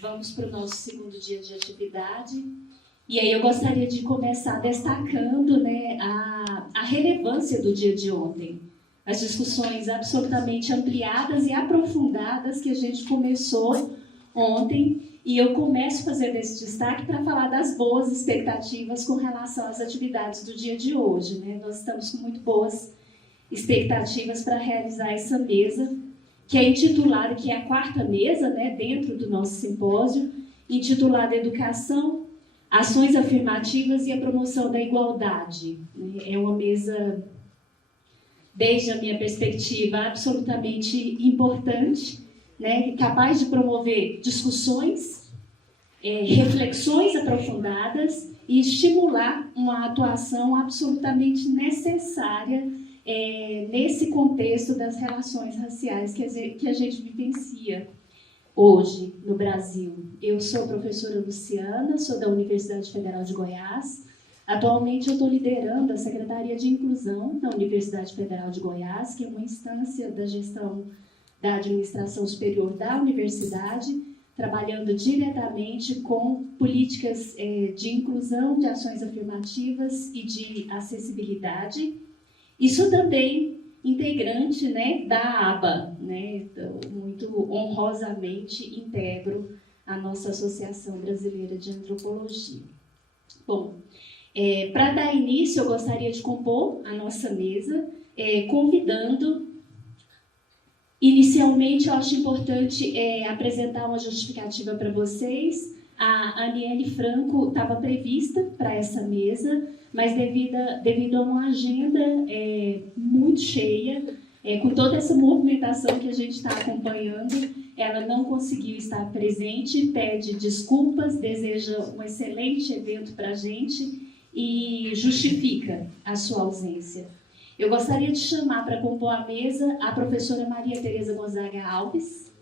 Vamos para o nosso segundo dia de atividade. E aí eu gostaria de começar destacando, né, a relevância do dia de ontem. As discussões absolutamente ampliadas e aprofundadas que a gente começou ontem. E eu começo fazendo esse destaque para falar das boas expectativas com relação às atividades do dia de hoje, né? Nós estamos com muito boas expectativas para realizar essa mesa, que é intitulada, que é a quarta mesa, né, dentro do nosso simpósio, intitulada Educação, Ações Afirmativas e a Promoção da Igualdade. É uma mesa, desde a minha perspectiva, absolutamente importante, né, capaz de promover discussões, reflexões aprofundadas e estimular uma atuação absolutamente necessária nesse contexto das relações raciais que a gente vivencia hoje no Brasil. Eu sou a professora Luciana, sou da Universidade Federal de Goiás. Atualmente eu estou liderando a Secretaria de Inclusão da Universidade Federal de Goiás, que é uma instância da gestão da administração superior da universidade, trabalhando diretamente com políticas de inclusão, de ações afirmativas e de acessibilidade. Isso também integrante, né, da ABA, né? Então, muito honrosamente integro a nossa Associação Brasileira de Antropologia. Bom, para dar início, eu gostaria de compor a nossa mesa, convidando. Inicialmente, eu acho importante apresentar uma justificativa para vocês. A Aniele Franco estava prevista para essa mesa, mas devido a uma agenda muito cheia, com toda essa movimentação que a gente está acompanhando, ela não conseguiu estar presente, pede desculpas, deseja um excelente evento para a gente e justifica a sua ausência. Eu gostaria de chamar para compor a mesa a professora Maria Tereza Gonzaga Alves,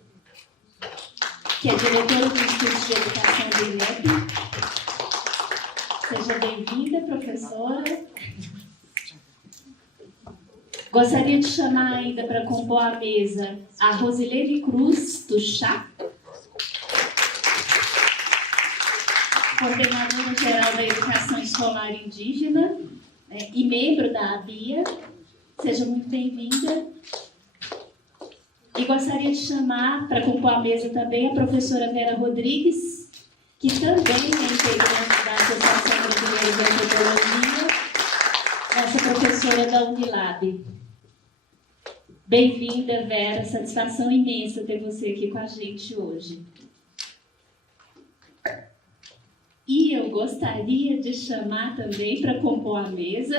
que é diretora do Instituto de Educação do INEP. Seja bem-vinda, professora. Gostaria de chamar ainda para compor a mesa a Rosilene Cruz, do Chá, coordenadora geral da Educação Escolar Indígena, e membro da ABIA. Seja muito bem-vinda. E gostaria de chamar para compor a mesa também a professora Vera Rodrigues, que também é integrante da Associação Brasileira de Antropologia, nossa professora da Unilab. Bem-vinda, Vera. Satisfação imensa ter você aqui com a gente hoje. E eu gostaria de chamar também para compor a mesa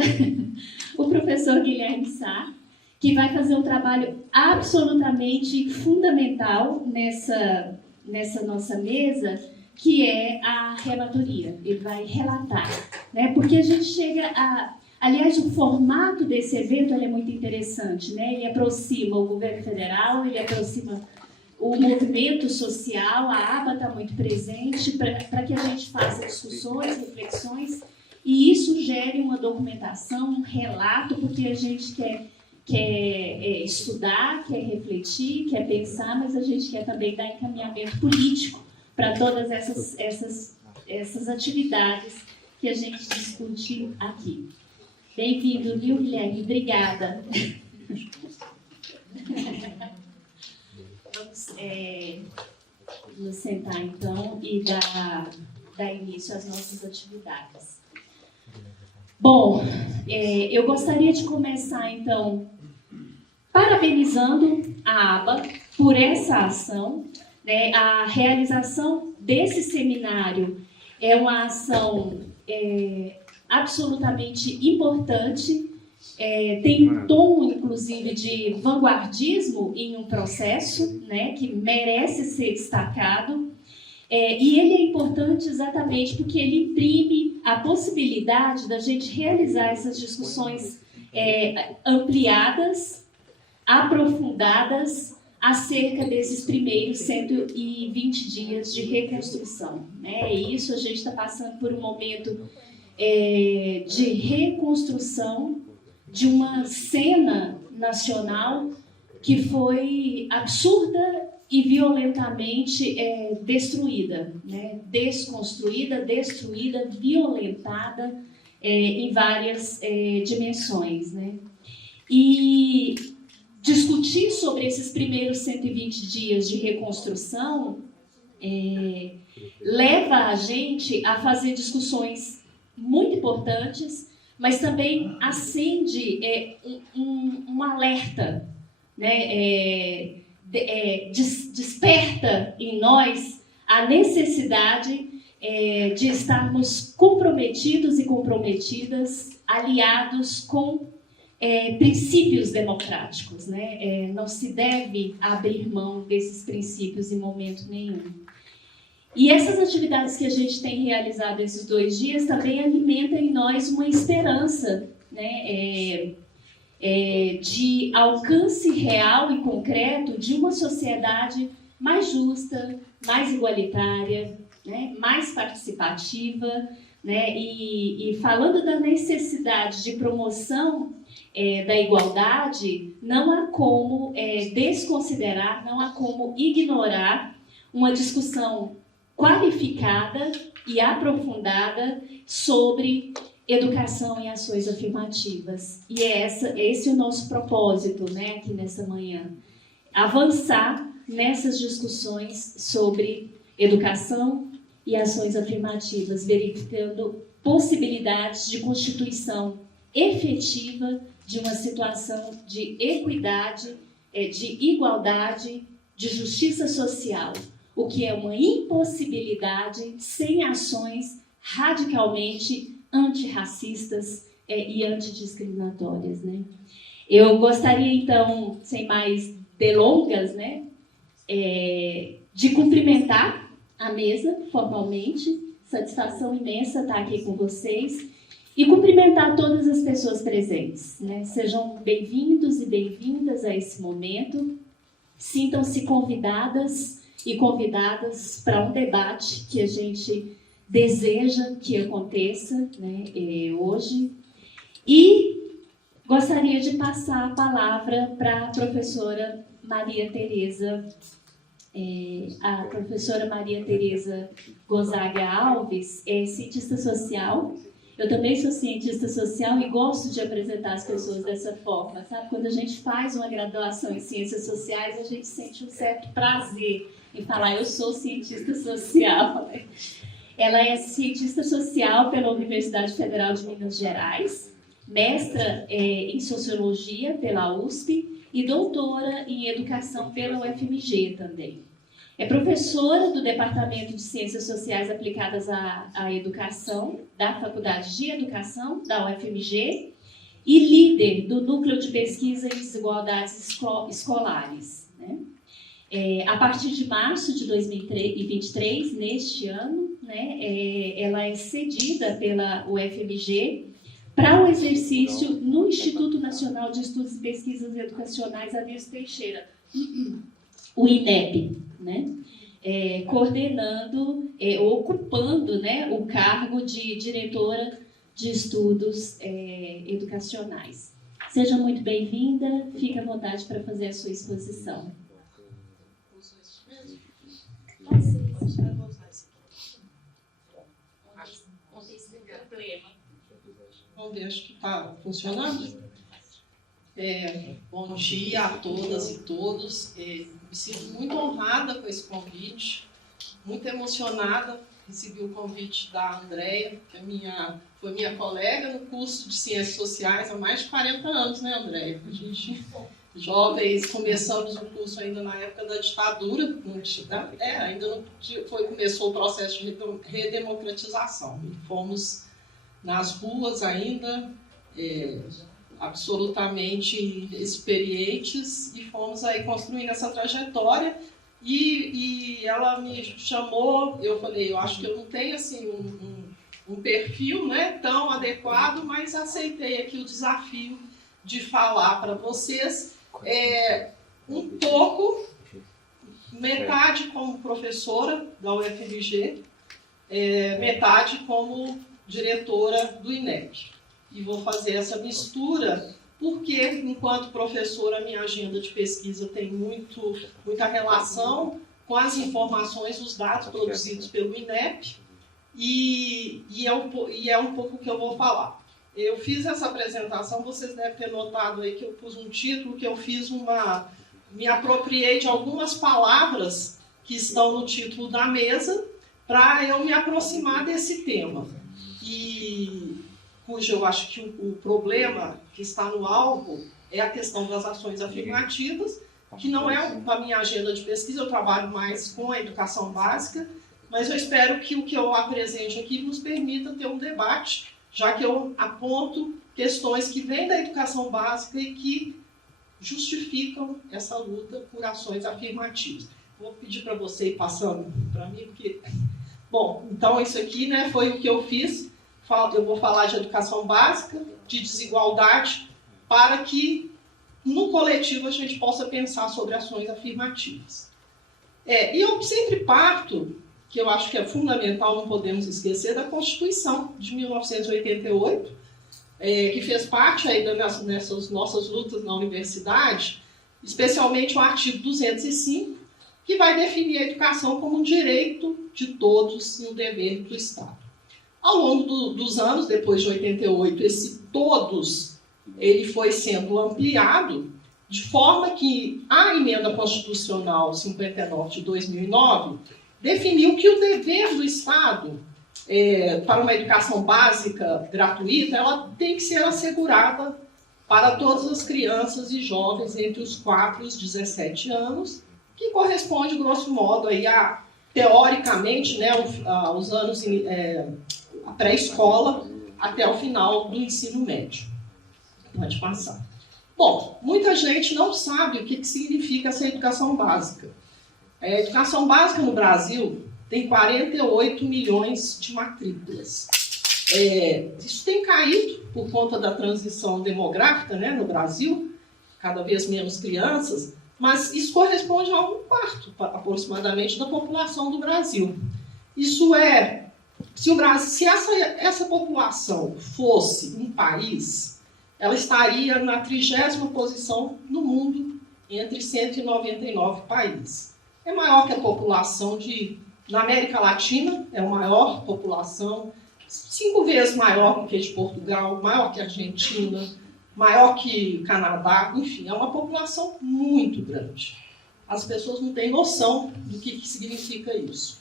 o professor Guilherme Sá, que vai fazer um trabalho absolutamente fundamental nessa nossa mesa, que é a relatoria. Ele vai relatar, né? Porque a gente chega a... Aliás, o formato desse evento é muito interessante, né? Ele aproxima o governo federal, ele aproxima o movimento social, a ABA está muito presente para que a gente faça discussões, reflexões, e isso gere uma documentação, um relato, porque a gente quer estudar, quer refletir, quer pensar, mas a gente quer também dar encaminhamento político para todas essas atividades que a gente discute aqui. Bem-vindo, viu, Guilherme? Obrigada. Vamos nos sentar, então, e dar início às nossas atividades. Bom, eu gostaria de começar, então, parabenizando a ABA por essa ação, né? A realização desse seminário é uma ação absolutamente importante, tem um tom, inclusive, de vanguardismo em um processo, né, que merece ser destacado. E ele é importante exatamente porque ele imprime a possibilidade da gente realizar essas discussões ampliadas, aprofundadas, acerca desses primeiros 120 dias de reconstrução, né? E isso, a gente está passando por um momento de reconstrução de uma cena nacional que foi absurda e violentamente destruída, né? Desconstruída, destruída, violentada em várias dimensões, né? E discutir sobre esses primeiros 120 dias de reconstrução leva a gente a fazer discussões muito importantes, mas também acende um alerta, né? Desperta em nós a necessidade de estarmos comprometidos e comprometidas, aliados com princípios democráticos, né? Não se deve abrir mão desses princípios em momento nenhum. E essas atividades que a gente tem realizado esses 2 dias também alimentam em nós uma esperança, né? De alcance real e concreto de uma sociedade mais justa, mais igualitária, né? Mais participativa, né? E falando da necessidade de promoção da igualdade, não há como desconsiderar, não há como ignorar uma discussão qualificada e aprofundada sobre educação e ações afirmativas. E esse é o nosso propósito, né, aqui nessa manhã. Avançar nessas discussões sobre educação e ações afirmativas, verificando possibilidades de constituição efetiva de uma situação de equidade, de igualdade, de justiça social, o que é uma impossibilidade sem ações radicalmente antirracistas e antidiscriminatórias, né? Eu gostaria, então, sem mais delongas, né, de cumprimentar a mesa formalmente, satisfação imensa estar aqui com vocês, e cumprimentar todas as pessoas presentes, né? Sejam bem-vindos e bem-vindas a esse momento, sintam-se convidadas e convidadas para um debate que a gente deseja que aconteça, né, hoje. E gostaria de passar a palavra para a professora Maria Tereza, a professora Maria Tereza Gonzaga Alves é cientista social. Eu também sou cientista social e gosto de apresentar as pessoas dessa forma, sabe? Quando a gente faz uma graduação em ciências sociais, a gente sente um certo prazer em falar, eu sou cientista social. Ela é cientista social pela Universidade Federal de Minas Gerais, mestra em sociologia pela USP e doutora em educação pela UFMG também. É professora do Departamento de Ciências Sociais Aplicadas à Educação, da Faculdade de Educação, da UFMG, e líder do Núcleo de Pesquisa em Desigualdades Escolares, né? A partir de março de 2023, neste ano, né, ela é cedida pela UFMG para o exercício no Instituto Nacional de Estudos e Pesquisas Educacionais Anísio Teixeira, o INEP, né? Coordenando, ocupando, né, o cargo de diretora de estudos educacionais. Seja muito bem-vinda, fique à vontade para fazer a sua exposição. Vamos ver, acho que está funcionando. Bom dia a todas e todos. Me sinto muito honrada com esse convite, muito emocionada. Recebi o convite da Andréia, que foi minha colega no curso de Ciências Sociais há mais de 40 anos, né, Andréia? A gente, jovens, começamos o curso ainda na época da ditadura, começou o processo de redemocratização. Fomos nas ruas ainda, absolutamente experientes, e fomos aí construindo essa trajetória. E ela me chamou, eu falei, eu acho que eu não tenho assim um perfil, né, tão adequado, mas aceitei aqui o desafio de falar para vocês um pouco, metade como professora da UFMG, metade como diretora do INEP. E vou fazer essa mistura porque, enquanto professora, a minha agenda de pesquisa tem muita relação com as informações, os dados produzidos pelo INEP, e é um pouco o que eu vou falar. Eu fiz essa apresentação, vocês devem ter notado aí que eu pus um título, que eu me apropriei de algumas palavras que estão no título da mesa, para eu me aproximar desse tema. Cujo eu acho que o problema que está no alvo é a questão das ações afirmativas, que não é a minha agenda de pesquisa, eu trabalho mais com a educação básica, mas eu espero que o que eu apresente aqui nos permita ter um debate, já que eu aponto questões que vêm da educação básica e que justificam essa luta por ações afirmativas. Vou pedir para você ir passando para mim, porque... Bom, então isso aqui, né, foi o que eu fiz. Eu vou falar de educação básica, de desigualdade, para que, no coletivo, a gente possa pensar sobre ações afirmativas. E eu sempre parto, que eu acho que é fundamental, não podemos esquecer, da Constituição de 1988, que fez parte aí nessas nossas lutas na universidade, especialmente o artigo 205, que vai definir a educação como um direito de todos e um dever do Estado. Ao longo dos anos, depois de 88, esse todos ele foi sendo ampliado, de forma que a Emenda Constitucional 59 de 2009 definiu que o dever do Estado para uma educação básica gratuita, ela tem que ser assegurada para todas as crianças e jovens entre os 4 e os 17 anos, que corresponde, grosso modo, aí teoricamente, né, aos anos a pré-escola até o final do ensino médio. Pode passar. Bom, muita gente não sabe o que significa essa educação básica. A educação básica no Brasil tem 48 milhões de matrículas. Isso tem caído por conta da transição demográfica, né, no Brasil, cada vez menos crianças, mas isso corresponde a 1/4, aproximadamente, da população do Brasil. Isso se essa população fosse um país, ela estaria na 30ª posição no mundo, entre 199 países. É maior que a população na América Latina, é a maior população, 5 vezes maior que a de Portugal, maior que a Argentina, maior que o Canadá, enfim, é uma população muito grande. As pessoas não têm noção do que significa isso.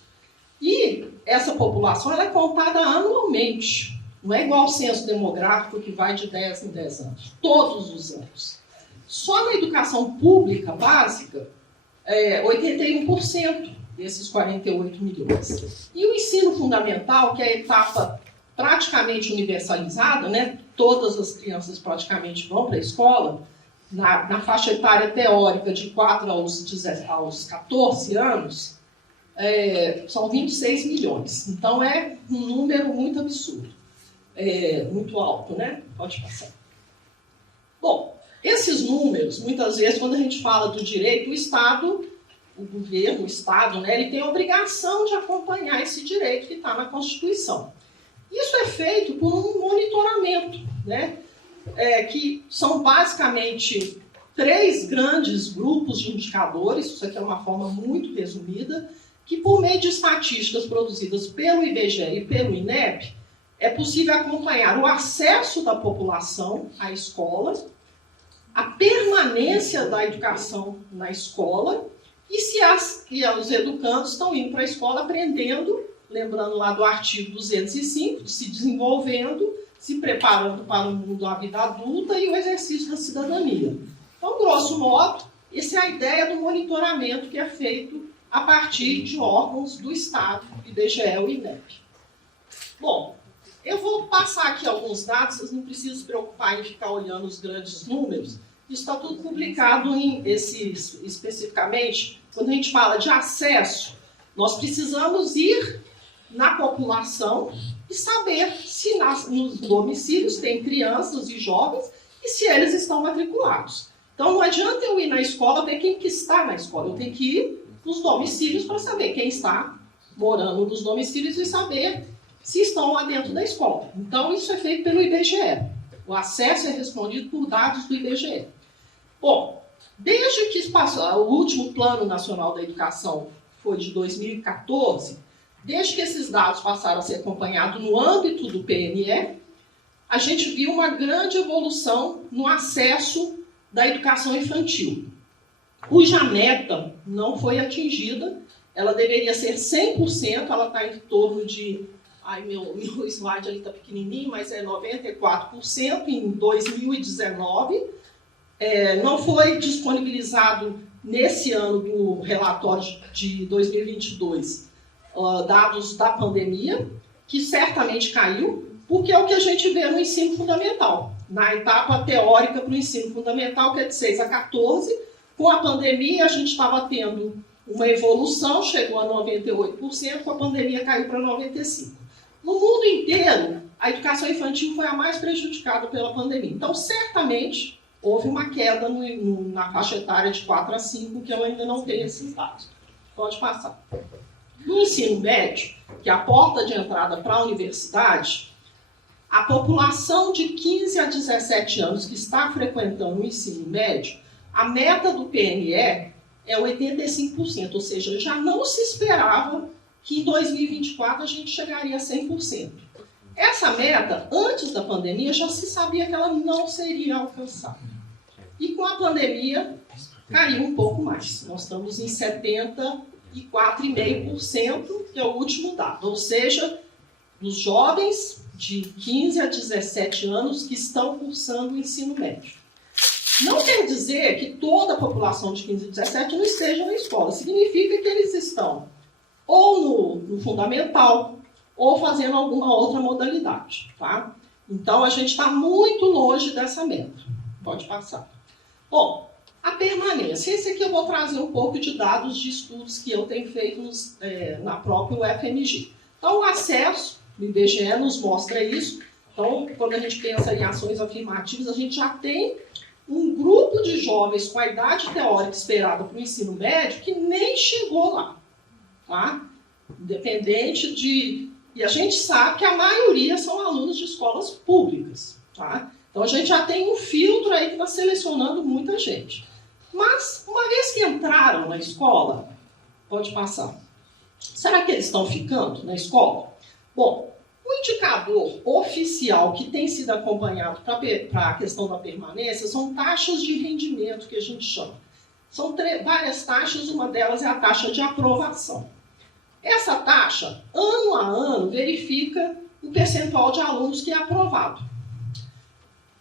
E essa população ela é contada anualmente. Não é igual ao censo demográfico que vai de 10 em 10 anos. Todos os anos. Só na educação pública básica, 81% desses 48 milhões. E o ensino fundamental, que é a etapa praticamente universalizada, né? Todas as crianças praticamente vão para a escola, na faixa etária teórica de 4 aos 14 anos, são 26 milhões. Então, é um número muito absurdo. Muito alto, né? Pode passar. Bom, esses números, muitas vezes, quando a gente fala do direito, o Estado, o governo, o Estado, né, ele tem a obrigação de acompanhar esse direito que está na Constituição. Isso é feito por um monitoramento, né, que são basicamente 3 grandes grupos de indicadores, isso aqui é uma forma muito resumida, que por meio de estatísticas produzidas pelo IBGE e pelo INEP, é possível acompanhar o acesso da população à escola, a permanência da educação na escola e se os educandos estão indo para a escola aprendendo, lembrando lá do artigo 205, se desenvolvendo, se preparando para o mundo da vida adulta e o exercício da cidadania. Então, grosso modo, essa é a ideia do monitoramento que é feito a partir de órgãos do Estado, IBGE e o INEP. Bom, eu vou passar aqui alguns dados, vocês não precisam se preocupar em ficar olhando os grandes números. Isso está tudo publicado especificamente. Quando a gente fala de acesso, nós precisamos ir na população e saber se nos domicílios tem crianças e jovens e se eles estão matriculados. Então, não adianta eu ir na escola ver quem que está na escola. Eu tenho que ir nos domicílios para saber quem está morando nos domicílios e saber se estão lá dentro da escola. Então, isso é feito pelo IBGE. O acesso é respondido por dados do IBGE. Bom, desde que passou, o último Plano Nacional da Educação foi de 2014, desde que esses dados passaram a ser acompanhados no âmbito do PNE, a gente viu uma grande evolução no acesso da educação infantil, cuja meta não foi atingida. Ela deveria ser 100%, ela está em torno de... Ai, meu slide ali está pequenininho, mas é 94% em 2019. Não foi disponibilizado nesse ano do relatório de 2022 dados da pandemia, que certamente caiu, porque é o que a gente vê no ensino fundamental. Na etapa teórica para o ensino fundamental, que é de 6 a 14, com a pandemia a gente estava tendo uma evolução, chegou a 98%, com a pandemia caiu para 95%. No mundo inteiro, a educação infantil foi a mais prejudicada pela pandemia. Então, certamente, houve uma queda na faixa etária de 4 a 5, que eu ainda não tenho esses dados. Pode passar. No ensino médio, que é a porta de entrada para a universidade, a população de 15 a 17 anos que está frequentando o ensino médio, a meta do PNE é 85%, ou seja, já não se esperava que em 2024 a gente chegaria a 100%. Essa meta, antes da pandemia, já se sabia que ela não seria alcançada. E com a pandemia, caiu um pouco mais. Nós estamos em 74,5%, que é o último dado. Ou seja, dos jovens de 15 a 17 anos que estão cursando o ensino médio. Não quer dizer que toda a população de 15 a 17 não esteja na escola. Significa que eles estão ou no fundamental, ou fazendo alguma outra modalidade. Tá? Então, a gente está muito longe dessa meta. Pode passar. Bom, a permanência. Esse aqui eu vou trazer um pouco de dados de estudos que eu tenho feito na própria UFMG. Então, o acesso, o IBGE nos mostra isso. Então, quando a gente pensa em ações afirmativas, a gente já tem um grupo de jovens com a idade teórica esperada para o ensino médio que nem chegou lá. Tá? Independente de... E a gente sabe que a maioria são alunos de escolas públicas. Tá? Então, a gente já tem um filtro aí que está selecionando muita gente. Mas, uma vez que entraram na escola, pode passar. Será que eles estão ficando na escola? Bom, o indicador oficial que tem sido acompanhado para a questão da permanência são taxas de rendimento, que a gente chama. São várias taxas, uma delas é a taxa de aprovação. Essa taxa, ano a ano, verifica o percentual de alunos que é aprovado.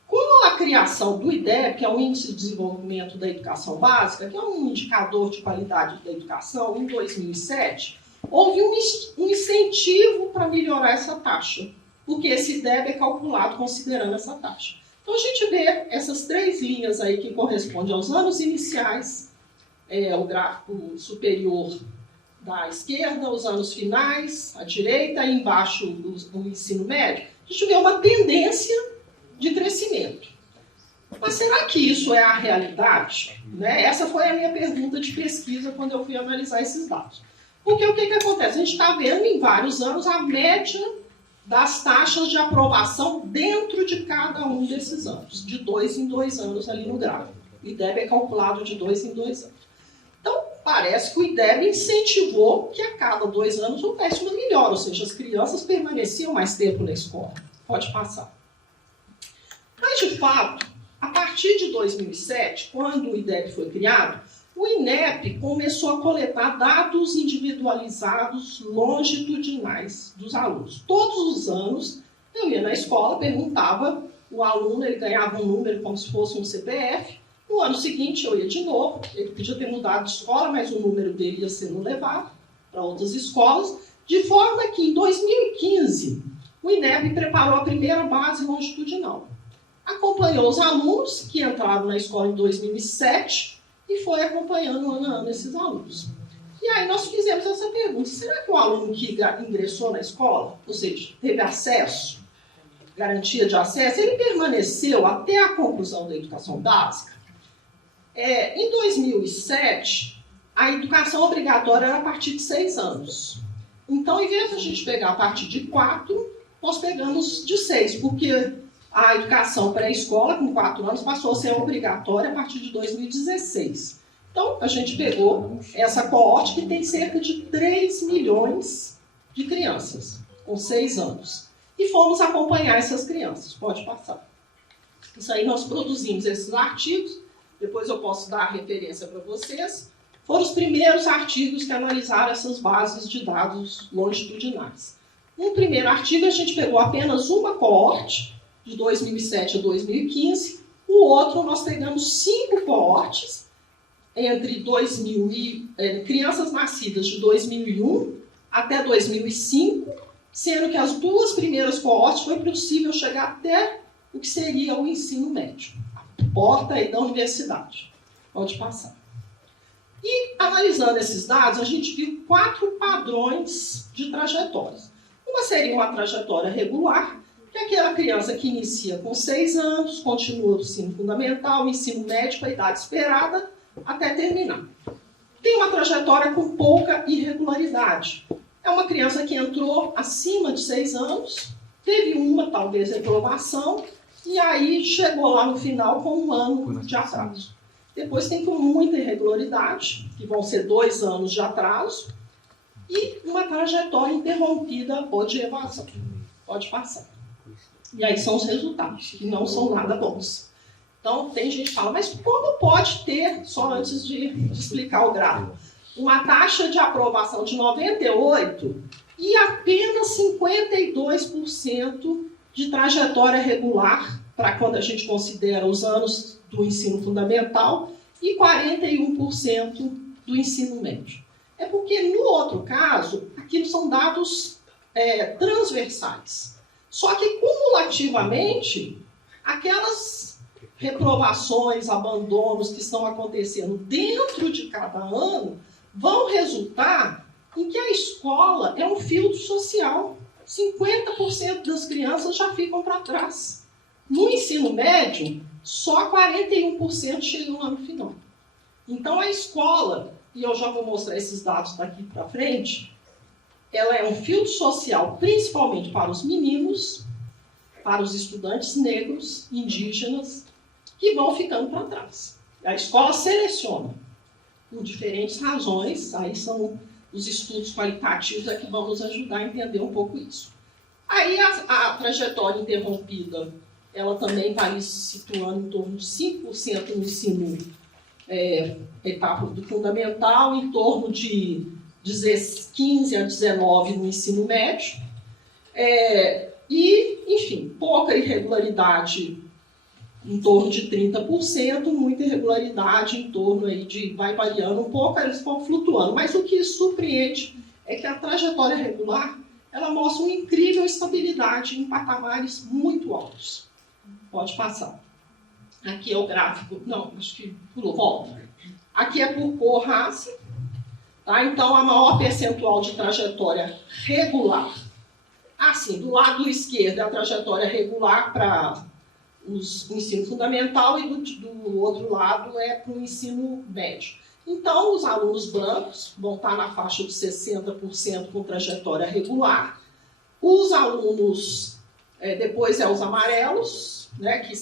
Com a criação do IDEB, que é o Índice de Desenvolvimento da Educação Básica, que é um indicador de qualidade da educação, em 2007, houve um incentivo para melhorar essa taxa, porque esse IDEB é calculado considerando essa taxa. Então, a gente vê essas 3 linhas aí que correspondem aos anos iniciais, o gráfico superior da esquerda, os anos finais, à direita, e embaixo do ensino médio. A gente vê uma tendência de crescimento. Mas será que isso é a realidade? Né? Essa foi a minha pergunta de pesquisa quando eu fui analisar esses dados. Porque o que acontece? A gente está vendo em vários anos a média das taxas de aprovação dentro de cada um desses anos, de 2 em 2 anos ali no gráfico. O IDEB é calculado de 2 em 2 anos. Então, parece que o IDEB incentivou que a cada 2 anos houvesse uma melhora, ou seja, as crianças permaneciam mais tempo na escola. Pode passar. Mas, de fato, a partir de 2007, quando o IDEB foi criado, o INEP começou a coletar dados individualizados longitudinais dos alunos. Todos os anos, eu ia na escola, perguntava, o aluno ele ganhava um número como se fosse um CPF. No ano seguinte, eu ia de novo, ele podia ter mudado de escola, mas o número dele ia sendo levado para outras escolas, de forma que, em 2015, o INEP preparou a primeira base longitudinal. Acompanhou os alunos que entraram na escola em 2007 e foi acompanhando ano a ano esses alunos. E aí nós fizemos essa pergunta: será que o aluno que ingressou na escola, ou seja, teve acesso, garantia de acesso, ele permaneceu até a conclusão da educação básica? Em 2007, a educação obrigatória era a partir de 6 anos. Então, em vez de a gente pegar a partir de 4, nós pegamos de 6, porque A educação pré-escola, com 4 anos, passou a ser obrigatória a partir de 2016. Então, a gente pegou essa coorte que tem cerca de 3 milhões de crianças com 6 anos. E fomos acompanhar essas crianças. Pode passar. Isso aí nós produzimos esses artigos, depois eu posso dar a referência para vocês. Foram os primeiros artigos que analisaram essas bases de dados longitudinais. No primeiro artigo, a gente pegou apenas uma coorte, de 2007 a 2015. O outro, nós pegamos 5 coortes, entre crianças nascidas de 2001 até 2005, sendo que as 2 primeiras coortes foi possível chegar até o que seria o ensino médio, a porta aí da universidade. Pode passar. E, analisando esses dados, a gente viu 4 padrões de trajetórias. Uma seria uma trajetória regular, que é aquela criança que inicia com 6 anos, continua o ensino fundamental, o ensino médio, a idade esperada, até terminar. Tem uma trajetória com pouca irregularidade. É uma criança que entrou acima de 6 anos, teve talvez, reprovação, e aí chegou lá no final com 1 ano de atraso. Depois tem com muita irregularidade, que vão ser 2 anos de atraso, e uma trajetória interrompida ou de evasão. Pode passar. E aí são os resultados, que não são nada bons. Então, tem gente que fala, mas como pode ter, só antes de explicar o gráfico, uma taxa de aprovação de 98% e apenas 52% de trajetória regular, para quando a gente considera os anos do ensino fundamental, e 41% do ensino médio? É porque, no outro caso, aquilo são dados transversais. Só que, cumulativamente, aquelas reprovações, abandonos que estão acontecendo dentro de cada ano vão resultar em que a escola é um filtro social. 50% das crianças já ficam para trás. No ensino médio, só 41% chegam lá no final. Então, a escola, e eu já vou mostrar esses dados daqui para frente, ela é um filtro social principalmente para os meninos, para os estudantes negros, indígenas, que vão ficando para trás. A escola seleciona por diferentes razões, aí são os estudos qualitativos que vão nos ajudar a entender um pouco isso. Aí a trajetória interrompida, ela também está ali se situando em torno de 5% no ensino etapa do fundamental, em torno de 15 a 19% no ensino médio. E, enfim, pouca irregularidade em torno de 30%, muita irregularidade em torno aí de, vai variando um pouco, eles vão flutuando. Mas o que surpreende é que a trajetória regular, ela mostra uma incrível estabilidade em patamares muito altos. Pode passar. Aqui é o gráfico, não, acho que pulou, volta. Aqui é por cor, raça. Tá? Então, a maior percentual de trajetória regular. Assim, do lado esquerdo é a trajetória regular para o ensino fundamental e do outro lado é para o ensino médio. Então, os alunos brancos vão estar na faixa de 60% com trajetória regular. Os alunos, depois os amarelos, né, que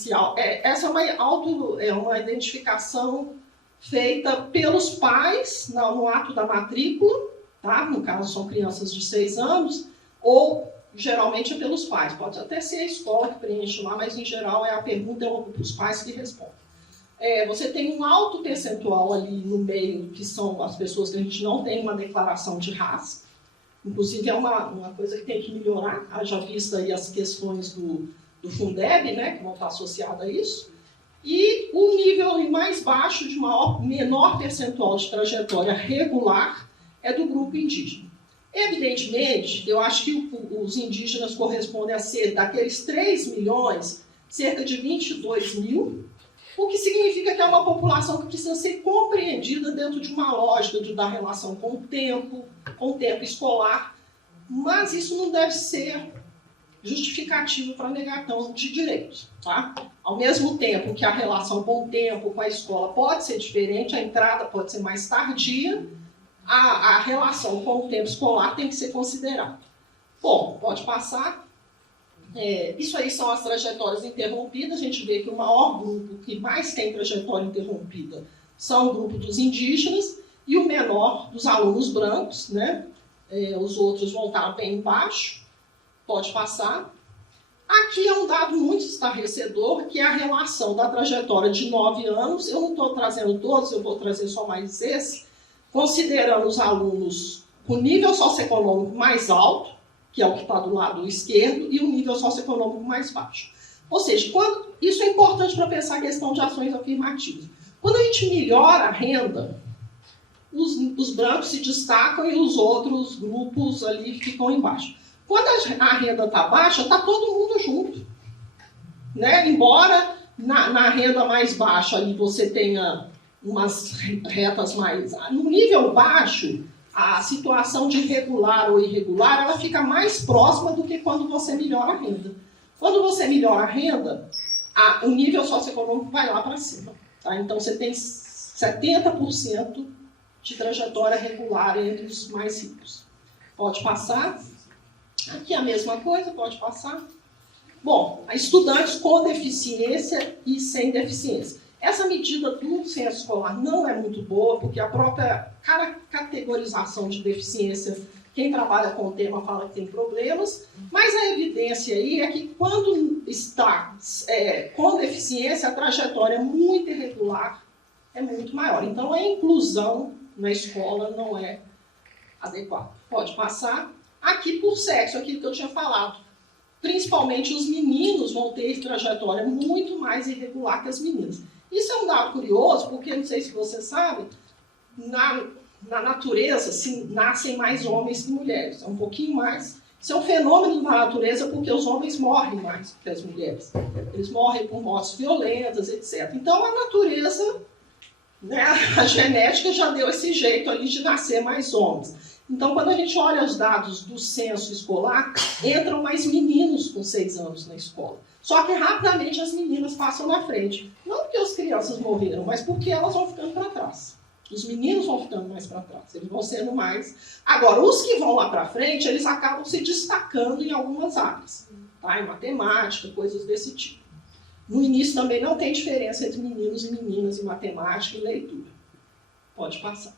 essa é uma identificação feita pelos pais no ato da matrícula, tá? No caso são crianças de 6 anos, ou geralmente é pelos pais. Pode até ser a escola que preenche lá, mas em geral a pergunta é os pais que respondem. Você tem um alto percentual ali no meio, que são as pessoas que a gente não tem uma declaração de raça. Inclusive é uma coisa que tem que melhorar, já vista aí as questões do Fundeb, né, que vão estar associadas a isso. E o nível mais baixo, de menor percentual de trajetória regular, é do grupo indígena. Evidentemente, eu acho que os indígenas correspondem a ser, daqueles 3 milhões, cerca de 22 mil, o que significa que é uma população que precisa ser compreendida dentro de uma lógica da relação com o tempo escolar, mas isso não deve ser justificativo para negação de direitos. Tá? Ao mesmo tempo que a relação com o tempo, com a escola pode ser diferente, a entrada pode ser mais tardia, a relação com o tempo escolar tem que ser considerada. Bom, pode passar. Isso aí são as trajetórias interrompidas. A gente vê que o maior grupo que mais tem trajetória interrompida são o grupo dos indígenas e o menor dos alunos brancos, né? Os outros vão estar bem embaixo. Pode passar. Aqui é um dado muito estarrecedor, que é a relação da trajetória de 9 anos. Eu não estou trazendo todos, eu vou trazer só mais esse, considerando os alunos com nível socioeconômico mais alto, que é o que está do lado esquerdo, e o nível socioeconômico mais baixo. Ou seja, isso é importante para pensar a questão de ações afirmativas. Quando a gente melhora a renda, os brancos se destacam e os outros grupos ali ficam embaixo. Quando a renda está baixa, está todo mundo junto. Né? Embora na renda mais baixa ali você tenha umas retas mais... No nível baixo, a situação de regular ou irregular, ela fica mais próxima do que quando você melhora a renda. Quando você melhora a renda, o nível socioeconômico vai lá para cima. Tá? Então, você tem 70% de trajetória regular entre os mais ricos. Pode passar. Aqui a mesma coisa, pode passar. Bom, estudantes com deficiência e sem deficiência. Essa medida do censo escolar não é muito boa, porque a própria categorização de deficiência, quem trabalha com o tema fala que tem problemas, mas a evidência aí é que quando está com deficiência, a trajetória é muito irregular, é muito maior. Então, a inclusão na escola não é adequada. Pode passar. Aqui, por sexo, aquilo que eu tinha falado. Principalmente os meninos vão ter trajetória muito mais irregular que as meninas. Isso é um dado curioso, porque, não sei se você sabe, na natureza nascem mais homens que mulheres. É um pouquinho mais. Isso é um fenômeno da natureza, porque os homens morrem mais que as mulheres. Eles morrem por mortes violentas, etc. Então, a natureza, né, a genética já deu esse jeito ali de nascer mais homens. Então, quando a gente olha os dados do censo escolar, entram mais meninos com 6 anos na escola. Só que rapidamente as meninas passam na frente. Não porque as crianças morreram, mas porque elas vão ficando para trás. Os meninos vão ficando mais para trás, eles vão sendo mais... Agora, os que vão lá para frente, eles acabam se destacando em algumas áreas. Tá? Em matemática, coisas desse tipo. No início também não tem diferença entre meninos e meninas em matemática e leitura. Pode passar.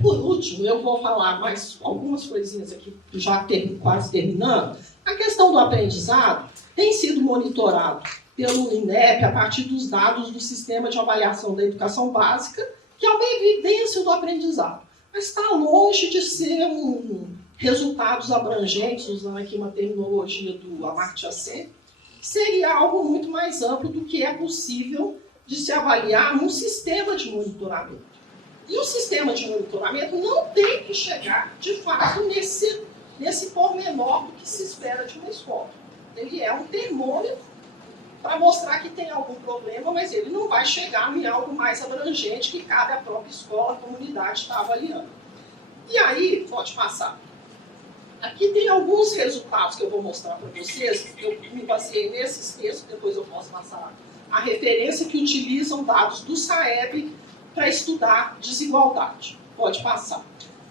Por último, eu vou falar mais algumas coisinhas aqui, já quase terminando. A questão do aprendizado tem sido monitorado pelo INEP a partir dos dados do Sistema de Avaliação da Educação Básica, que é uma evidência do aprendizado. Mas está longe de ser resultados abrangentes, usando aqui uma terminologia do Amartya Sen, que seria algo muito mais amplo do que é possível de se avaliar num sistema de monitoramento. E o sistema de monitoramento não tem que chegar, de fato, nesse pormenor do que se espera de uma escola. Ele é um termômetro para mostrar que tem algum problema, mas ele não vai chegar em algo mais abrangente que cabe à própria escola, a comunidade estar avaliando. E aí, pode passar. Aqui tem alguns resultados que eu vou mostrar para vocês. Eu me baseei nesses textos, depois eu posso passar a referência, que utilizam dados do SAEB para estudar desigualdade. Pode passar.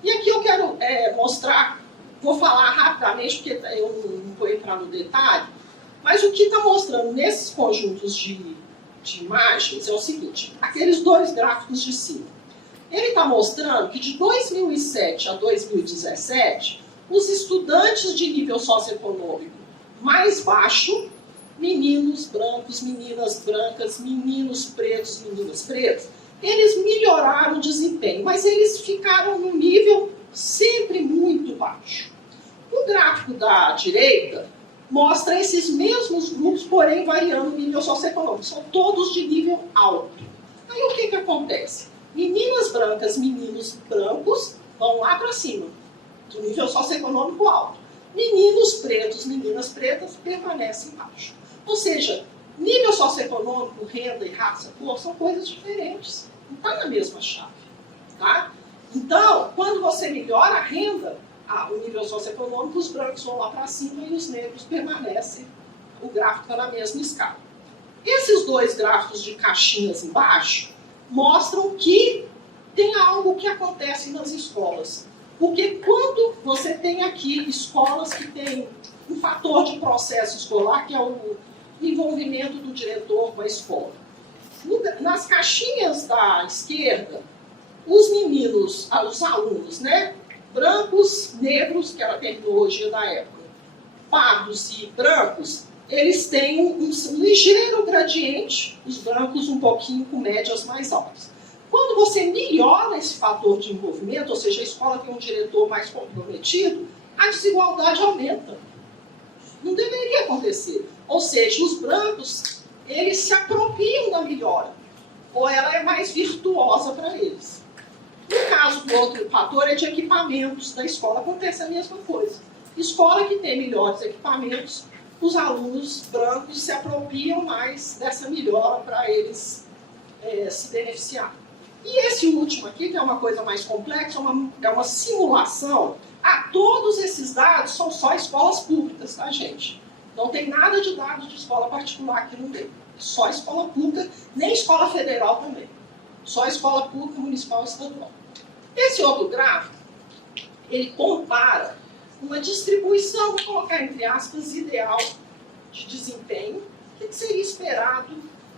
E aqui eu quero mostrar, vou falar rapidamente, porque eu não vou entrar no detalhe, mas o que está mostrando nesses conjuntos de imagens é o seguinte, aqueles 2 gráficos de cima. Ele está mostrando que de 2007 a 2017, os estudantes de nível socioeconômico mais baixo, meninos brancos, meninas brancas, meninos pretos, meninas pretas, eles melhoraram o desempenho, mas eles ficaram no nível sempre muito baixo. O gráfico da direita mostra esses mesmos grupos, porém variando o nível socioeconômico. São todos de nível alto. Aí o que acontece? Meninas brancas, meninos brancos vão lá para cima, do nível socioeconômico alto. Meninos pretos, meninas pretas permanecem baixo. Ou seja, nível socioeconômico, renda e raça, cor são coisas diferentes. Não está na mesma chave. Tá? Então, quando você melhora a renda, o nível socioeconômico, os brancos vão lá para cima e os negros permanecem. O gráfico está na mesma escala. Esses 2 gráficos de caixinhas embaixo mostram que tem algo que acontece nas escolas. Porque quando você tem aqui escolas que têm um fator de processo escolar, que é o envolvimento do diretor com a escola. Nas caixinhas da esquerda, os meninos, os alunos, né, brancos, negros, que era a terminologia da época, pardos e brancos, eles têm um ligeiro gradiente, os brancos um pouquinho com médias mais altas. Quando você melhora esse fator de envolvimento, ou seja, a escola tem um diretor mais comprometido, a desigualdade aumenta. Não deveria acontecer. Ou seja, os brancos, eles se apropriam da melhora, ou ela é mais virtuosa para eles. No caso do outro fator é de equipamentos da escola, acontece a mesma coisa. Escola que tem melhores equipamentos, os alunos brancos se apropriam mais dessa melhora para eles se beneficiar. E esse último aqui, que é uma coisa mais complexa, é uma simulação. Todos esses dados são só escolas públicas, tá, gente? Não tem nada de dados de escola particular aqui no meio. Só escola pública, nem escola federal também. Só escola pública, municipal e estadual. Esse outro gráfico, ele compara uma distribuição, vou colocar entre aspas, ideal de desempenho. O que seria esperado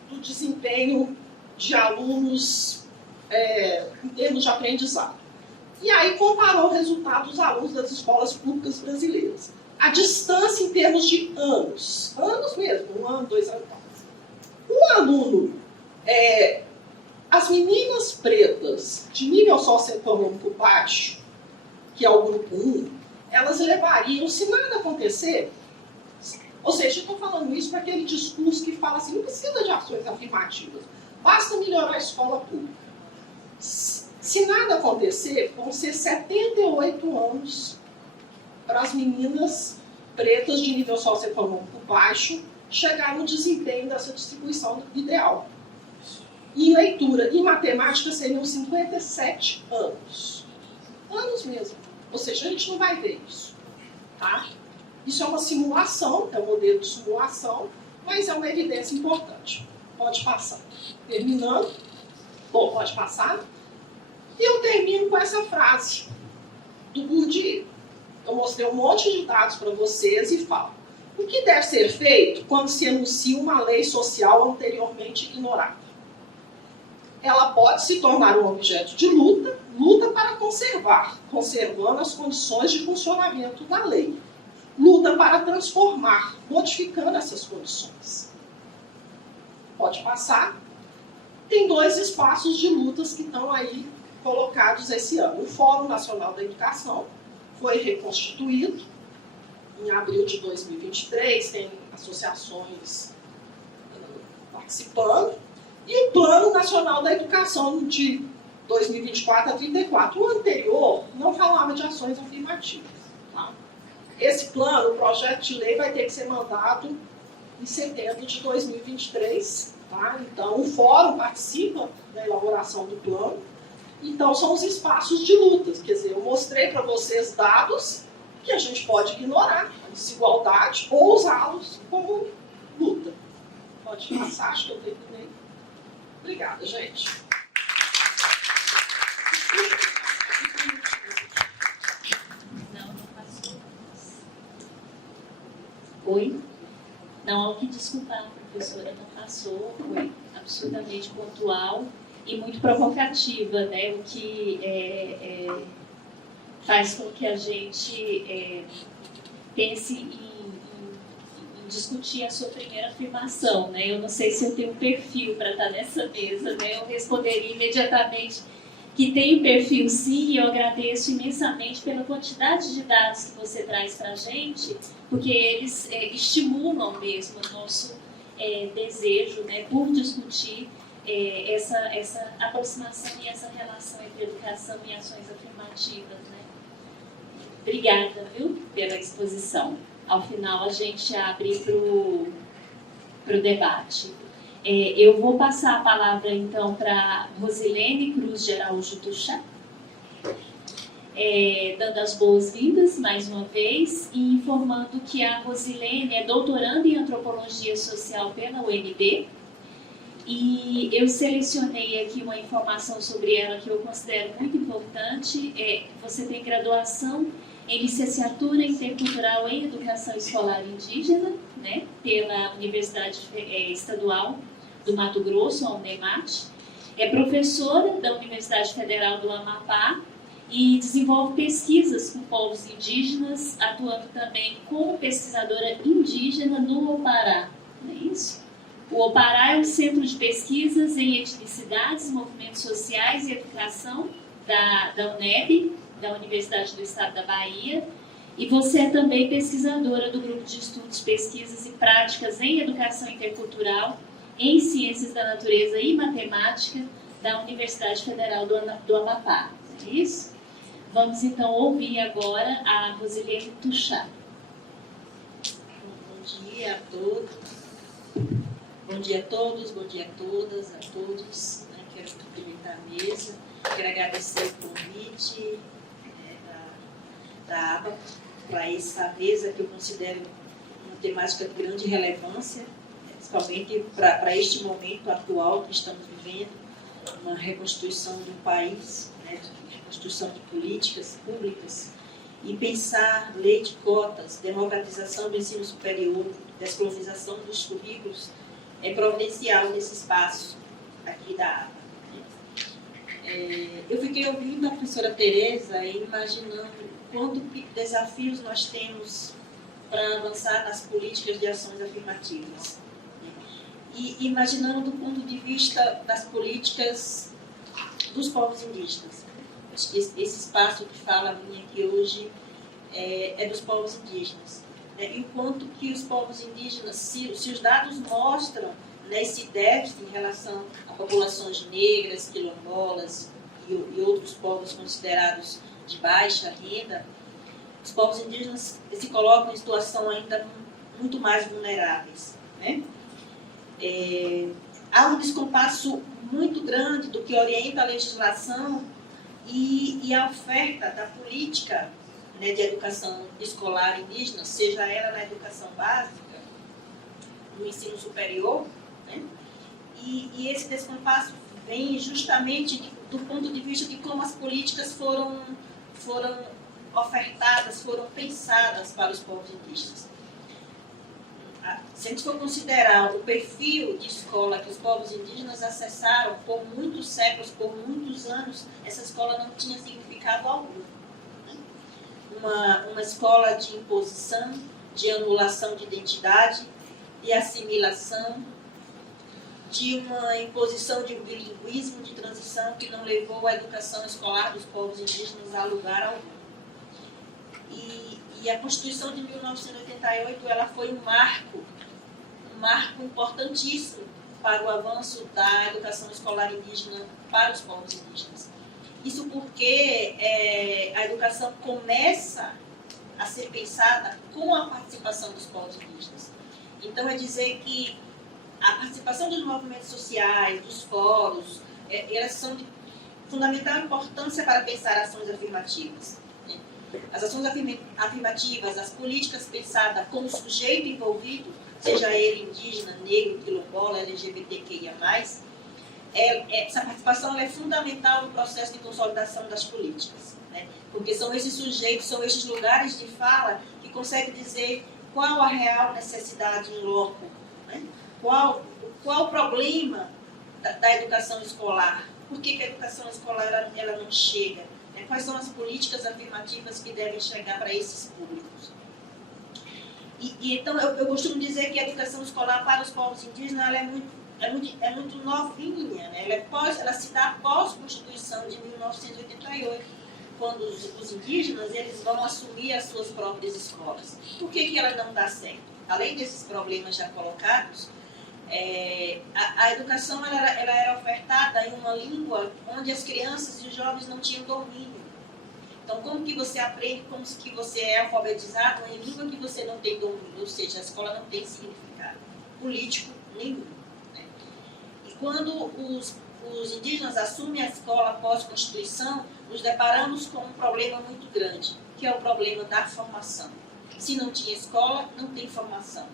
do desempenho de alunos em termos de aprendizado? E aí comparou o resultado dos alunos das escolas públicas brasileiras. A distância em termos de anos mesmo, 1 ano, 2 anos. Um aluno, as meninas pretas de nível socioeconômico baixo, que é o grupo 1, elas levariam, se nada acontecer, ou seja, eu estou falando isso para aquele discurso que fala assim, não precisa de ações afirmativas, basta melhorar a escola pública. Se nada acontecer, vão ser 78 anos para as meninas pretas de nível socioeconômico baixo chegar no desempenho dessa distribuição ideal. Em leitura e matemática seriam 57 anos. Anos mesmo. Ou seja, a gente não vai ver isso. Tá? Isso é uma simulação, é um modelo de simulação, mas é uma evidência importante. Pode passar. Terminando. Bom, pode passar. E eu termino com essa frase do Bourdieu. Eu mostrei um monte de dados para vocês e falo. O que deve ser feito quando se anuncia uma lei social anteriormente ignorada? Ela pode se tornar um objeto de luta para conservando as condições de funcionamento da lei. Luta para transformar, modificando essas condições. Pode passar. Tem 2 espaços de lutas que estão aí colocados esse ano. O Fórum Nacional da Educação foi reconstituído em abril de 2023, tem associações participando, e o Plano Nacional da Educação de 2024 a 2034. O anterior não falava de ações afirmativas. Tá? Esse plano, o projeto de lei, vai ter que ser mandado em setembro de 2023. Tá? Então, o Fórum participa da elaboração do plano. Então, são os espaços de lutas. Quer dizer, eu mostrei para vocês dados que a gente pode ignorar, a desigualdade, ou usá-los como luta. Pode passar, acho que eu terminei. Obrigada, gente. Não passou. Oi? Não, há que desculpar, a professora não passou, foi absolutamente pontual e muito provocativa, né? O que faz com que a gente pense em discutir a sua primeira afirmação, né? Eu não sei se eu tenho perfil para estar nessa mesa, né? Eu responderia imediatamente que tenho perfil sim, e eu agradeço imensamente pela quantidade de dados que você traz para a gente, porque eles estimulam mesmo o nosso desejo, né, por discutir essa aproximação e essa relação entre educação e ações afirmativas, né? Obrigada, viu, pela exposição. Ao final, a gente abre para o debate. Eu vou passar a palavra, então, para Rosilene Cruz de Araújo Tuchá, dando as boas-vindas, mais uma vez, e informando que a Rosilene é doutoranda em Antropologia Social pela UNB, e eu selecionei aqui uma informação sobre ela que eu considero muito importante. Você tem graduação em licenciatura intercultural em educação escolar indígena, né, pela Universidade Estadual do Mato Grosso, a UNEMAT. É professora da Universidade Federal do Amapá e desenvolve pesquisas com povos indígenas, atuando também como pesquisadora indígena no Opará. Não é isso? O Opará é um centro de pesquisas em etnicidades, movimentos sociais e educação da UNEB, da Universidade do Estado da Bahia, e você é também pesquisadora do Grupo de Estudos, Pesquisas e Práticas em Educação Intercultural, em Ciências da Natureza e Matemática, da Universidade Federal do Amapá. É isso? Vamos então ouvir agora a Rosilene Tuchá. Bom dia a todos. Bom dia a todos, bom dia a todas, a todos. Quero cumprimentar a mesa, quero agradecer o convite da ABA para essa mesa que eu considero uma temática de grande relevância, principalmente para este momento atual que estamos vivendo, uma reconstituição do país, né, reconstrução de políticas públicas, e pensar lei de cotas, democratização do ensino superior, descolonização dos currículos, é providencial nesse espaço aqui da ABA. Eu fiquei ouvindo a professora Tereza e imaginando quanto desafios nós temos para avançar nas políticas de ações afirmativas. E imaginando do ponto de vista das políticas dos povos indígenas. Acho que esse espaço que fala a minha aqui hoje é dos povos indígenas. Enquanto que os povos indígenas, se os dados mostram, né, esse déficit em relação a populações negras, quilombolas e outros povos considerados de baixa renda, os povos indígenas se colocam em situação ainda muito mais vulneráveis, né? Há um descompasso muito grande do que orienta a legislação e a oferta da política, né, de educação escolar indígena, seja ela na educação básica, no ensino superior, né? E esse descompasso vem justamente do ponto de vista de como as políticas foram ofertadas, foram pensadas para os povos indígenas. Se a gente for considerar o perfil de escola que os povos indígenas acessaram por muitos séculos, por muitos anos, essa escola não tinha significado algum. Uma escola de imposição, de anulação de identidade, de assimilação, de uma imposição de um bilinguismo de transição que não levou a educação escolar dos povos indígenas a lugar algum. E a Constituição de 1988 ela foi um marco importantíssimo para o avanço da educação escolar indígena para os povos indígenas. Isso porque a educação começa a ser pensada com a participação dos povos indígenas. Então, é dizer que a participação dos movimentos sociais, dos fóruns, elas são de fundamental importância para pensar ações afirmativas. As ações afirmativas, as políticas pensadas com o sujeito envolvido, seja ele indígena, negro, quilombola, LGBTQIA+, essa participação é fundamental no processo de consolidação das políticas, né? Porque são esses sujeitos, são esses lugares de fala que conseguem dizer qual a real necessidade em loco, né? Qual o problema da educação escolar, por que a educação escolar ela não chega, né? Quais são as políticas afirmativas que devem chegar para esses públicos. Então, eu costumo dizer que a educação escolar para os povos indígenas ela é muito novinha, né? Ela se dá após a Constituição de 1988, quando os indígenas eles vão assumir as suas próprias escolas. Por que ela não dá certo? Além desses problemas já colocados, a educação ela era ofertada em uma língua onde as crianças e os jovens não tinham domínio. Então, como que você aprende, como que você é alfabetizado em língua que você não tem domínio? Ou seja, a escola não tem significado político nenhum. E quando os indígenas assumem a escola pós-Constituição, nos deparamos com um problema muito grande, que é o problema da formação. Se não tinha escola, não tem formação.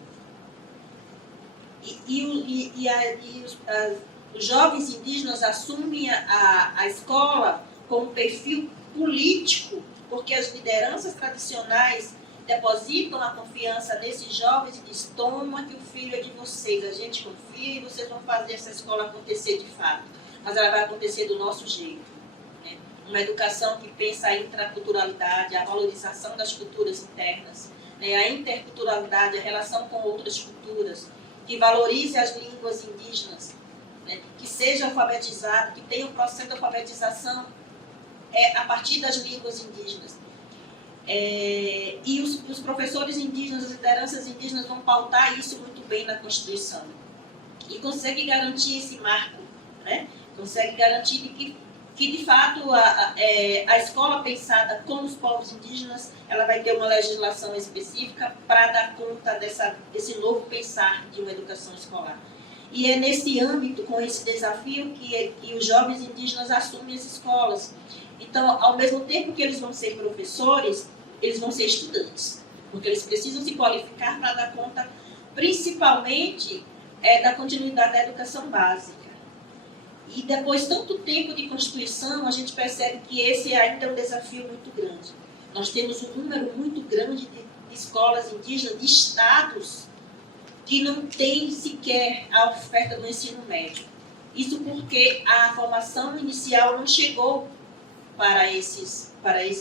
Os jovens indígenas assumem a escola com um perfil político, porque as lideranças tradicionais depositam a confiança nesses jovens e diz: toma que o filho é de vocês, a gente confia e vocês vão fazer essa escola acontecer de fato, mas ela vai acontecer do nosso jeito, né? Uma educação que pensa a intraculturalidade, a valorização das culturas internas, né? A interculturalidade, a relação com outras culturas, que valorize as línguas indígenas, né? Que seja alfabetizado, que tenha um processo de alfabetização a partir das línguas indígenas. E os professores indígenas, as lideranças indígenas vão pautar isso muito bem na Constituição. E consegue garantir esse marco, né? Consegue garantir que de fato, a escola pensada com os povos indígenas, ela vai ter uma legislação específica para dar conta desse novo pensar de uma educação escolar. E é nesse âmbito, com esse desafio, que os jovens indígenas assumem as escolas. Então, ao mesmo tempo que eles vão ser professores, eles vão ser estudantes, porque eles precisam se qualificar para dar conta, principalmente, da continuidade da educação básica. E depois de tanto tempo de Constituição, a gente percebe que esse ainda é um desafio muito grande. Nós temos um número muito grande de escolas indígenas, de estados, que não tem sequer a oferta do ensino médio. Isso porque a formação inicial não chegou para esses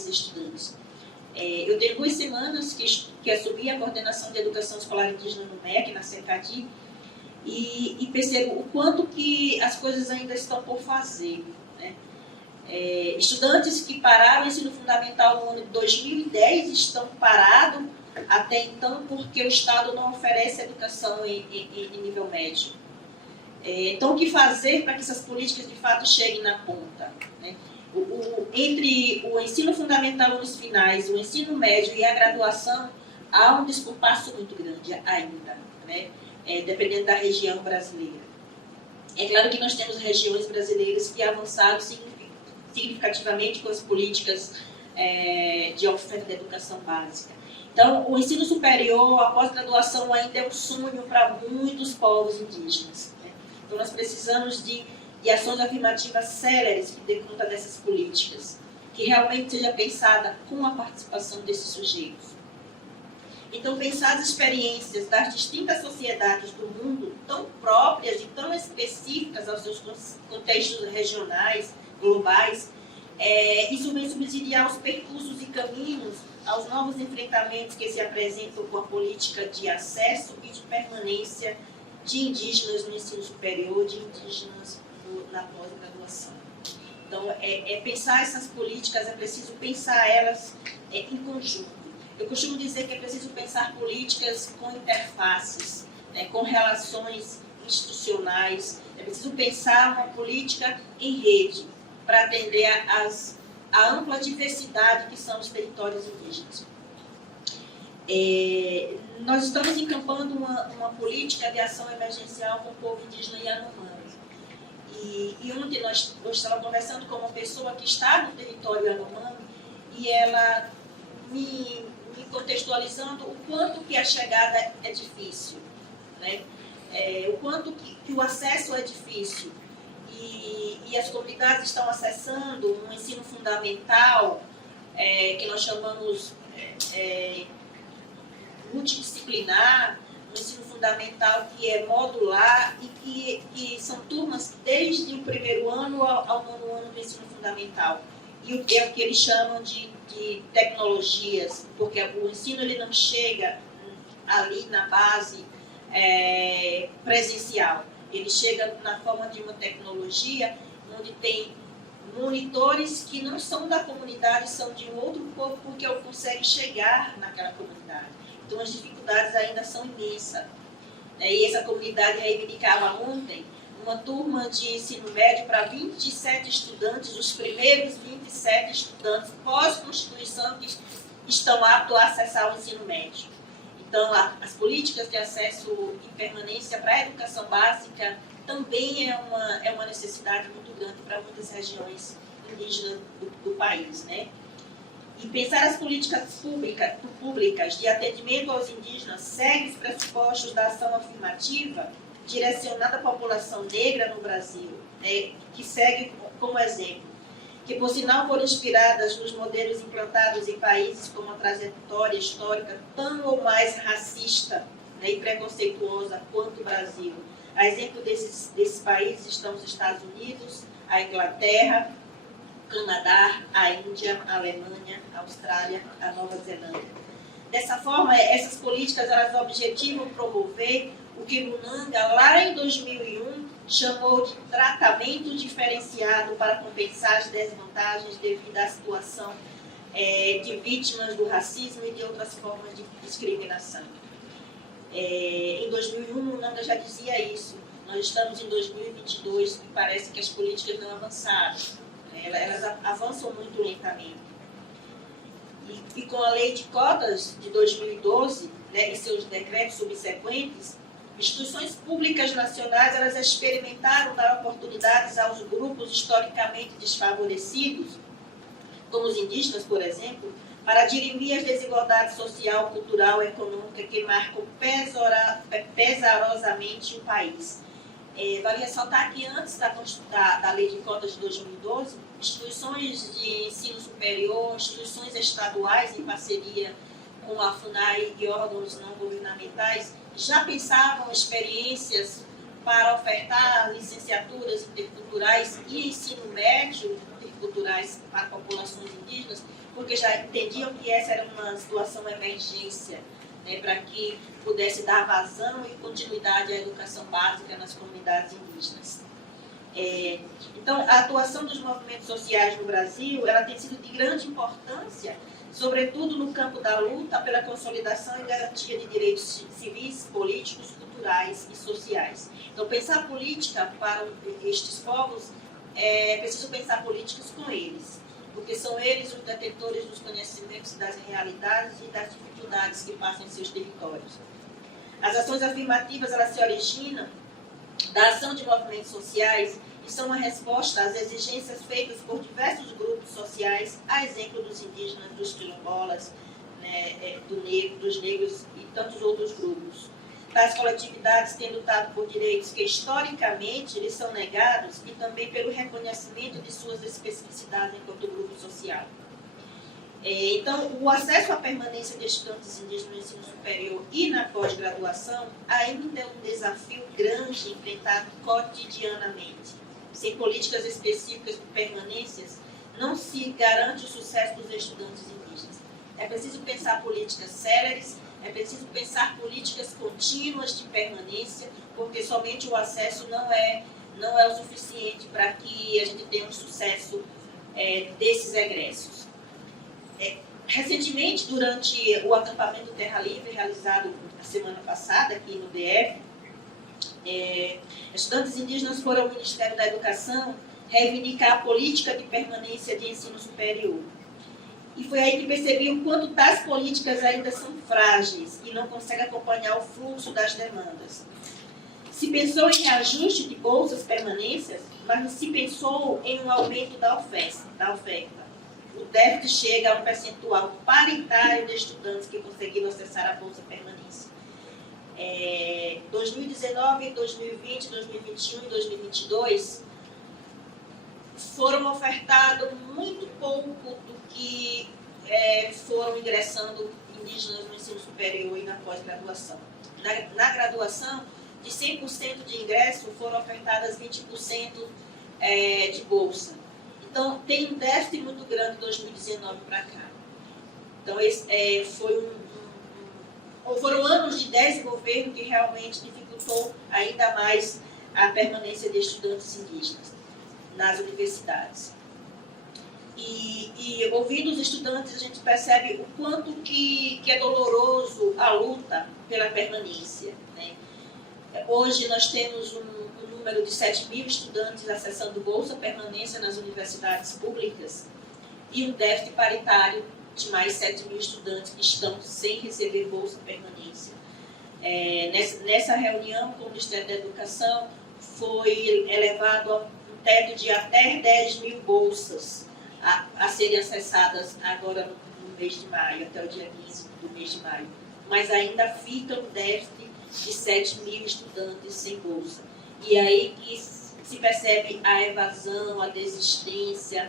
estudantes. Eu tenho 2 semanas que assumi a coordenação de educação escolar indígena no MEC, na CECADI, e percebo o quanto que as coisas ainda estão por fazer, né? Estudantes que pararam o ensino fundamental no ano de 2010 estão parados até então porque o Estado não oferece educação em nível médio. Então, o que fazer para que essas políticas de fato cheguem na ponta, né? Entre o ensino fundamental nos finais, o ensino médio e a graduação, há um descompasso muito grande ainda, né? Dependendo da região brasileira. É claro que nós temos regiões brasileiras que avançaram significativamente com as políticas de oferta de educação básica. Então, o ensino superior, a pós-graduação ainda é um sonho para muitos povos indígenas, né? Então, nós precisamos de ações afirmativas céleres que dê conta dessas políticas, que realmente seja pensada com a participação desses sujeitos. Então, pensar as experiências das distintas sociedades do mundo, tão próprias e tão específicas aos seus contextos regionais, globais, isso vem subsidiar os percursos e caminhos aos novos enfrentamentos que se apresentam com a política de acesso e de permanência de indígenas no ensino superior, de indígenas na pós-graduação. Então, pensar essas políticas, é preciso pensar elas em conjunto. Eu costumo dizer que é preciso pensar políticas com interfaces, né, com relações institucionais. É preciso pensar uma política em rede para atender a ampla diversidade que são os territórios indígenas. Nós estamos encampando uma política de ação emergencial com o povo indígena Yanomami. E ontem nós estávamos conversando com uma pessoa que está no território Yanomami e ela me contextualizando o quanto que a chegada é difícil, né? O quanto que o acesso é difícil. E as comunidades estão acessando um ensino fundamental que nós chamamos multidisciplinar, um ensino fundamental que é modular e que são turmas desde o primeiro ano ao 9º ano do ensino fundamental. E o que eles chamam de tecnologias, porque o ensino ele não chega ali na base presencial. Ele chega na forma de uma tecnologia onde tem monitores que não são da comunidade, são de um outro povo, porque conseguem chegar naquela comunidade. Então, as dificuldades ainda são imensas. E essa comunidade reivindicava ontem uma turma de ensino médio para 27 estudantes, os primeiros 27 estudantes pós-Constituição que estão aptos a acessar o ensino médio. Então, as políticas de acesso e permanência para a educação básica também é uma necessidade muito grande para muitas regiões indígenas do país, né? E pensar as políticas públicas de atendimento aos indígenas segue os pressupostos da ação afirmativa direcionada à população negra no Brasil, né, que segue como exemplo que por sinal foram inspiradas nos modelos implantados em países com uma trajetória histórica tão ou mais racista, né, e preconceituosa quanto o Brasil. A exemplo desses países estão os Estados Unidos, a Inglaterra, o Canadá, a Índia, a Alemanha, a Austrália, a Nova Zelândia. Dessa forma, essas políticas elas objetivam promover o que Munanga, lá em 2001, chamou de tratamento diferenciado para compensar as desvantagens devido à situação de vítimas do racismo e de outras formas de discriminação. Em 2001, Munanga já dizia isso. Nós estamos em 2022 e parece que as políticas não avançaram. Elas avançam muito lentamente. E com a Lei de Cotas de 2012, né, e seus decretos subsequentes, instituições públicas nacionais elas experimentaram dar oportunidades aos grupos historicamente desfavorecidos, como os indígenas, por exemplo, para dirimir as desigualdades social, cultural e econômica que marcam pesarosamente o país. Vale ressaltar que antes da Lei de Cotas de 2012, instituições de ensino superior, instituições estaduais em parceria com a FUNAI e órgãos não governamentais já pensavam experiências para ofertar licenciaturas interculturais e ensino médio interculturais para populações indígenas, porque já entendiam que essa era uma situação de emergência, né, para que pudesse dar vazão e continuidade à educação básica nas comunidades indígenas. Então, a atuação dos movimentos sociais no Brasil ela tem sido de grande importância, sobretudo no campo da luta pela consolidação e garantia de direitos civis, políticos, culturais e sociais. Então, pensar política para estes povos é preciso pensar políticas com eles, porque são eles os detentores dos conhecimentos das realidades e das dificuldades que passam em seus territórios. As ações afirmativas elas se originam da ação de movimentos sociais e são uma resposta às exigências feitas por diversos grupos sociais, a exemplo dos indígenas, dos quilombolas, né, dos negros e tantos outros grupos. Das coletividades têm lutado por direitos que historicamente lhes são negados e também pelo reconhecimento de suas especificidades enquanto grupo social. Então, o acesso à permanência de estudantes indígenas no ensino superior e na pós-graduação ainda é um desafio grande enfrentado cotidianamente. Sem políticas específicas de permanências, não se garante o sucesso dos estudantes indígenas. É preciso pensar políticas céleres, é preciso pensar políticas contínuas de permanência, porque somente o acesso não é o suficiente para que a gente tenha um sucesso desses egressos. Recentemente, durante o acampamento Terra Livre, realizado a semana passada aqui no DF, estudantes indígenas foram ao Ministério da Educação reivindicar a política de permanência de ensino superior. E foi aí que percebi o quanto tais políticas ainda são frágeis e não conseguem acompanhar o fluxo das demandas. Se pensou em reajuste de bolsas permanências, mas não se pensou em um aumento da oferta. O déficit chega a um percentual paritário de estudantes que conseguiram acessar a bolsa permanência. 2019, 2020, 2021 e 2022 foram ofertados muito pouco do que foram ingressando indígenas no ensino superior e na pós-graduação. Na graduação, de 100% de ingresso, foram ofertadas 20% de bolsa. Então, tem um déficit muito grande de 2019 para cá. Então, foram anos de desgoverno que realmente dificultou ainda mais a permanência de estudantes indígenas nas universidades. E ouvindo os estudantes, a gente percebe o quanto que é doloroso a luta pela permanência, né? Hoje nós temos um número de 7 mil estudantes acessando bolsa permanência nas universidades públicas e um déficit paritário de mais 7 mil estudantes que estão sem receber bolsa permanência. Nessa reunião com o Ministério da Educação foi elevado a um teto de até 10 mil bolsas a serem acessadas agora no mês de maio, até o dia 15 do mês de maio. Mas ainda fica um déficit de 7 mil estudantes sem bolsa. E aí que se percebe a evasão, a desistência,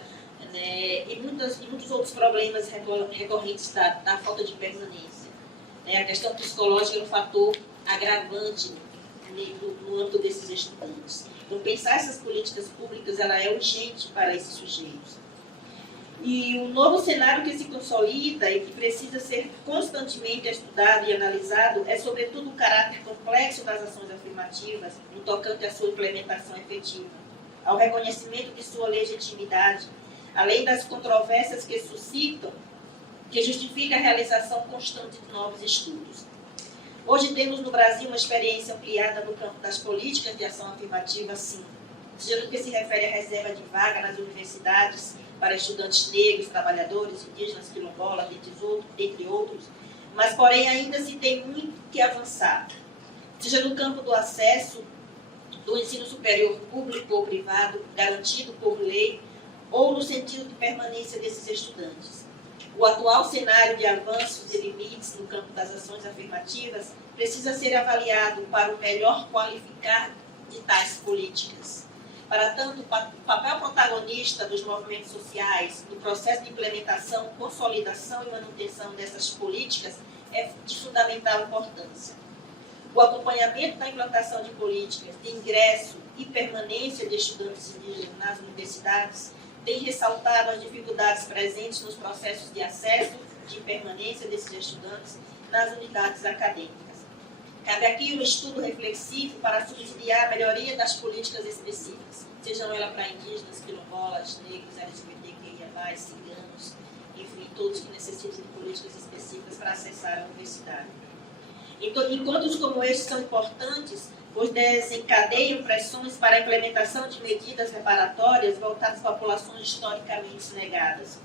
né, e muitos outros problemas recorrentes da falta de permanência. Né? A questão psicológica é um fator agravante no âmbito desses estudantes. Então, pensar essas políticas públicas ela é urgente para esses sujeitos. E o novo cenário que se consolida e que precisa ser constantemente estudado e analisado é, sobretudo, o caráter complexo das ações afirmativas no tocante à sua implementação efetiva, ao reconhecimento de sua legitimidade, além das controvérsias que suscitam, que justifica a realização constante de novos estudos. Hoje temos no Brasil uma experiência ampliada no campo das políticas de ação afirmativa, sim, seja no que se refere à reserva de vaga nas universidades para estudantes negros, trabalhadores, indígenas, quilombolas, entre outros, mas, porém, ainda se tem muito que avançar, seja no campo do acesso do ensino superior público ou privado, garantido por lei, ou no sentido de permanência desses estudantes. O atual cenário de avanços e limites no campo das ações afirmativas precisa ser avaliado para o melhor qualificar de tais políticas. Para tanto, o papel protagonista dos movimentos sociais no processo de implementação, consolidação e manutenção dessas políticas é de fundamental importância. O acompanhamento da implantação de políticas de ingresso e permanência de estudantes indígenas nas universidades tem ressaltado as dificuldades presentes nos processos de acesso e de permanência desses estudantes nas unidades acadêmicas. Cabe aqui um estudo reflexivo para subsidiar a melhoria das políticas específicas, sejam elas para indígenas, quilombolas, negros, LGBTQIA+, ciganos, enfim, todos que necessitam de políticas específicas para acessar a universidade. Encontros como estes são importantes, pois desencadeiam pressões para a implementação de medidas reparatórias voltadas para populações historicamente negadas.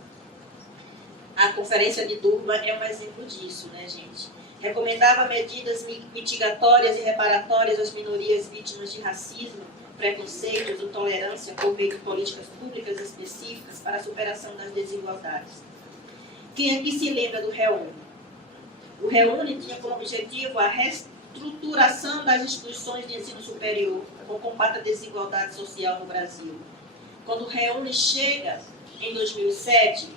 A Conferência de Durban é um exemplo disso, né, gente? Recomendava medidas mitigatórias e reparatórias às minorias vítimas de racismo, preconceitos, intolerância por meio de políticas públicas específicas para a superação das desigualdades. Quem aqui se lembra do REUNE? O REUNE tinha como objetivo a reestruturação das instituições de ensino superior com combate à desigualdade social no Brasil. Quando o REUNE chega, em 2007,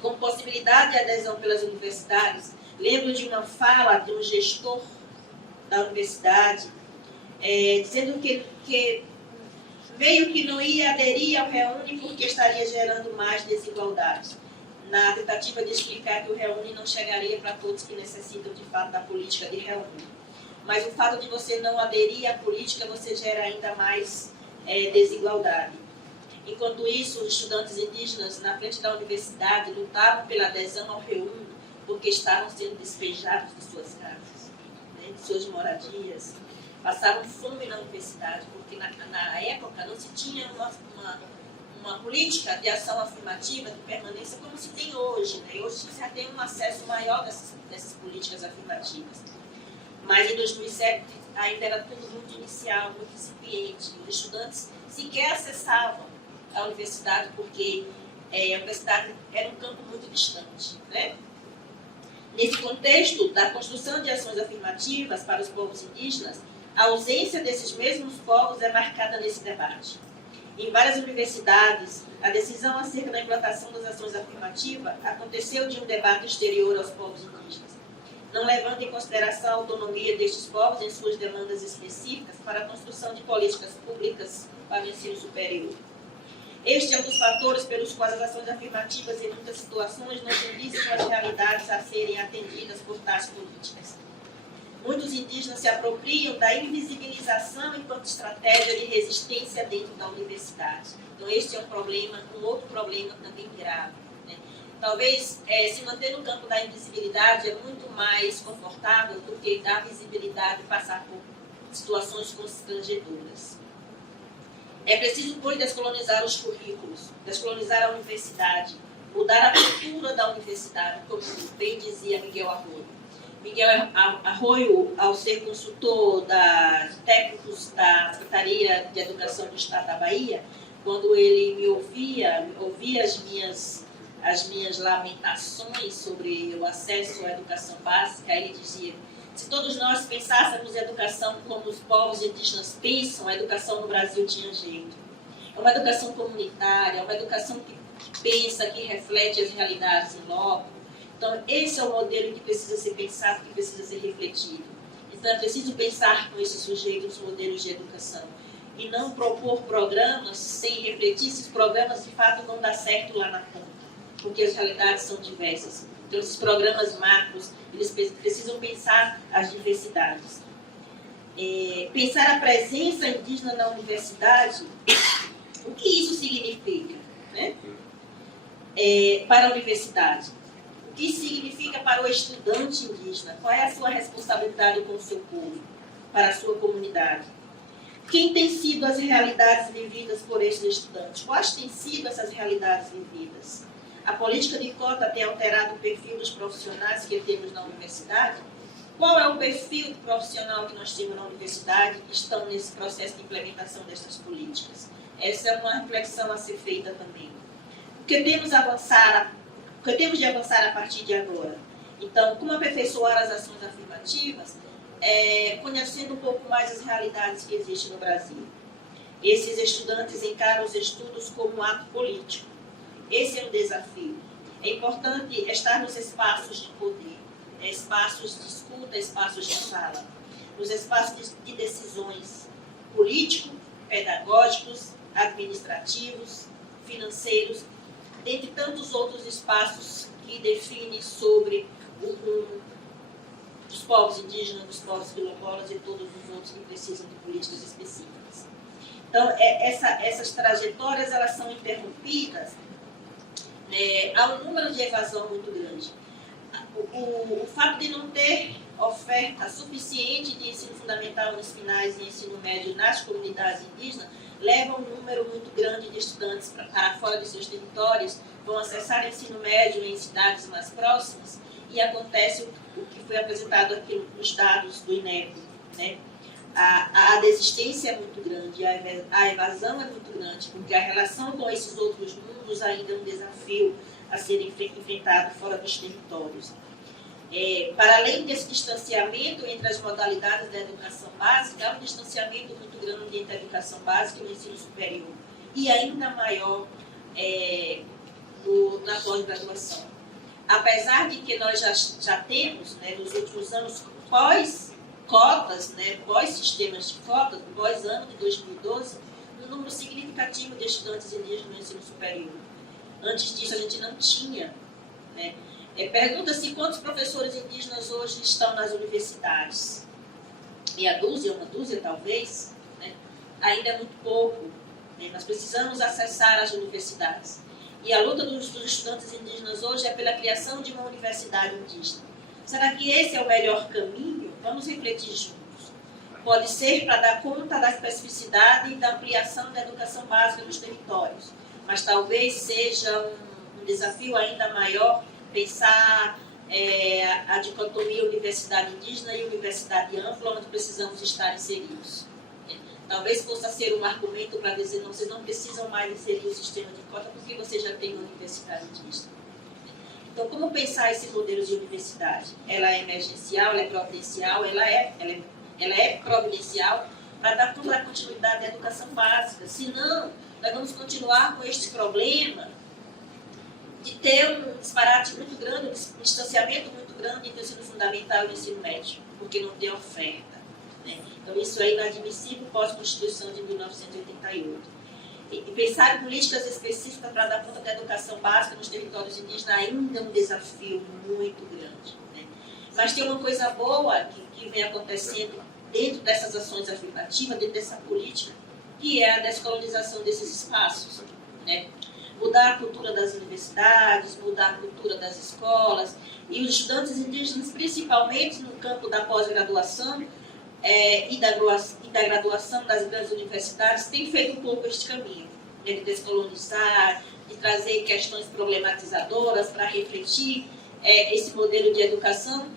com possibilidade de adesão pelas universidades, lembro de uma fala de um gestor da universidade, dizendo que meio que não ia aderir ao REUNE porque estaria gerando mais desigualdade, na tentativa de explicar que o REUNE não chegaria para todos que necessitam de fato da política de REUNE. Mas o fato de você não aderir à política, você gera ainda mais desigualdade. Enquanto isso, os estudantes indígenas na frente da universidade lutavam pela adesão ao REUNE porque estavam sendo despejados de suas casas, né, de suas moradias, passavam fome na universidade, porque na época não se tinha uma política de ação afirmativa, de permanência, como se tem hoje. Né? Hoje se já tem um acesso maior dessas políticas afirmativas. Mas em 2007 ainda era tudo muito inicial, muito incipiente. Os estudantes sequer acessavam a universidade porque a universidade era um campo muito distante, né? Nesse contexto da construção de ações afirmativas para os povos indígenas, a ausência desses mesmos povos é marcada nesse debate. Em várias universidades, a decisão acerca da implantação das ações afirmativas aconteceu de um debate exterior aos povos indígenas, não levando em consideração a autonomia destes povos em suas demandas específicas para a construção de políticas públicas para o ensino superior. Este é um dos fatores pelos quais as ações afirmativas em muitas situações não condizem com as realidades a serem atendidas por tais políticas. Muitos indígenas se apropriam da invisibilização enquanto estratégia de resistência dentro da universidade. Então, este é um outro problema também grave. Né? Talvez se manter no campo da invisibilidade é muito mais confortável do que dar visibilidade e passar por situações constrangedoras. É preciso, pois, descolonizar os currículos, descolonizar a universidade, mudar a cultura da universidade, como bem dizia Miguel Arroio. Miguel Arroio, ao ser consultor de técnicos da Secretaria de Educação do Estado da Bahia, quando ele me ouvia as minhas lamentações sobre o acesso à educação básica, ele dizia: se todos nós pensássemos em educação como os povos indígenas pensam, a educação no Brasil tinha jeito. é uma educação comunitária, é uma educação que pensa, que reflete as realidades em loco. Então, esse é o modelo que precisa ser pensado, que precisa ser refletido. Então, é preciso pensar com esses sujeitos modelos de educação e não propor programas sem refletir se os programas, de fato, vão dar certo lá na ponta, porque as realidades são diversas. Então, esses programas macros, eles precisam pensar as diversidades. Pensar a presença indígena na universidade, o que isso significa, né? Para a universidade? O que significa para o estudante indígena? Qual é a sua responsabilidade com o seu povo, para a sua comunidade? Quem tem sido as realidades vividas por esses estudantes? Quais têm sido essas realidades vividas? A política de cota tem alterado o perfil dos profissionais que temos na universidade? Qual é o perfil do profissional que nós temos na universidade que estão nesse processo de implementação dessas políticas? Essa é uma reflexão a ser feita também. O que temos de avançar a partir de agora? Então, como aperfeiçoar as ações afirmativas? Conhecendo um pouco mais as realidades que existem no Brasil. Esses estudantes encaram os estudos como um ato político. Esse é um desafio. É importante estar nos espaços de poder, espaços de escuta, espaços de fala, nos espaços de decisões políticos, pedagógicos, administrativos, financeiros, dentre tantos outros espaços que definem sobre dos povos indígenas, dos povos quilombolas e todos os outros que precisam de políticas específicas. Então, essas trajetórias elas são interrompidas. Há um número de evasão muito grande. O fato de não ter oferta suficiente de ensino fundamental nos finais e ensino médio nas comunidades indígenas leva um número muito grande de estudantes para fora de seus territórios, vão acessar ensino médio em cidades mais próximas e acontece o que foi apresentado aqui nos dados do INEP, né? A desistência é muito grande, a evasão é muito grande, porque a relação com esses outros mundos ainda é um desafio a ser enfrentado fora dos territórios. Para além desse distanciamento entre as modalidades da educação básica, há um distanciamento muito grande entre a educação básica e o ensino superior, e ainda maior na pós-graduação. Apesar de que nós já temos, né, nos últimos anos, pós-cotas, né, pós-sistemas de cotas, pós-ano de 2012, um número significativo de estudantes indígenas no ensino superior. Antes disso, a gente não tinha, né? Pergunta-se quantos professores indígenas hoje estão nas universidades. Meia dúzia, uma dúzia talvez, né? Ainda é muito pouco. Né? Nós precisamos acessar as universidades. E a luta dos estudantes indígenas hoje é pela criação de uma universidade indígena. Será que esse é o melhor caminho? Vamos refletir juntos. Pode ser para dar conta da especificidade e da ampliação da educação básica nos territórios, mas talvez seja um desafio ainda maior pensar a dicotomia universidade indígena e universidade ampla, onde precisamos estar inseridos. Talvez possa ser um argumento para dizer, não, vocês não precisam mais inserir o sistema de cota porque vocês já têm uma universidade indígena. Então, como pensar esse modelo de universidade? Ela é emergencial, ela é providencial, ela é providencial para dar conta da continuidade da educação básica. Senão, nós vamos continuar com este problema de ter um disparate muito grande, um distanciamento muito grande entre o ensino fundamental e o ensino médio, porque não tem oferta. Né? Então, isso é inadmissível pós-Constituição de 1988. E pensar em políticas específicas para dar conta da educação básica nos territórios indígenas ainda é um desafio muito grande. Né? Mas tem uma coisa boa que vem acontecendo dentro dessas ações afirmativas, dentro dessa política, que é a descolonização desses espaços. Né? Mudar a cultura das universidades, mudar a cultura das escolas, e os estudantes indígenas, principalmente no campo da pós-graduação e da graduação das grandes universidades, têm feito um pouco este caminho, né, de descolonizar, de trazer questões problematizadoras para refletir esse modelo de educação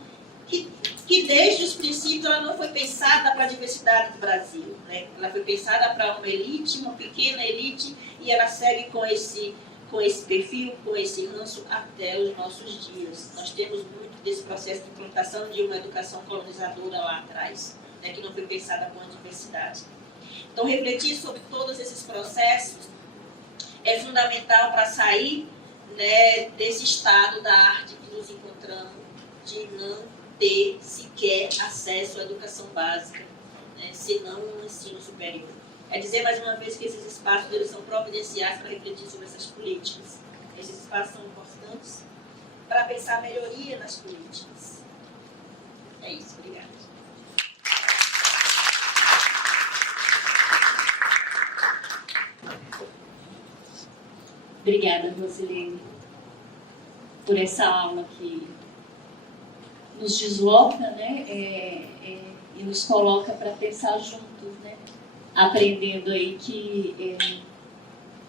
que desde os princípios ela não foi pensada para a diversidade do Brasil, né? Ela foi pensada para uma elite, uma pequena elite, e ela segue com esse perfil, com esse ranço até os nossos dias. Nós temos muito desse processo de implantação de uma educação colonizadora lá atrás, né, que não foi pensada com a diversidade. Então, refletir sobre todos esses processos é fundamental para sair, né, desse estado da arte que nos encontramos, de não ter sequer acesso à educação básica, né, senão no ensino superior. É dizer, mais uma vez, que esses espaços eles são providenciais para refletir sobre essas políticas. Esses espaços são importantes para pensar a melhoria nas políticas. É isso, obrigada. Obrigada, Rosilene, por essa aula que nos desloca, né, e nos coloca para pensar juntos, né, aprendendo aí que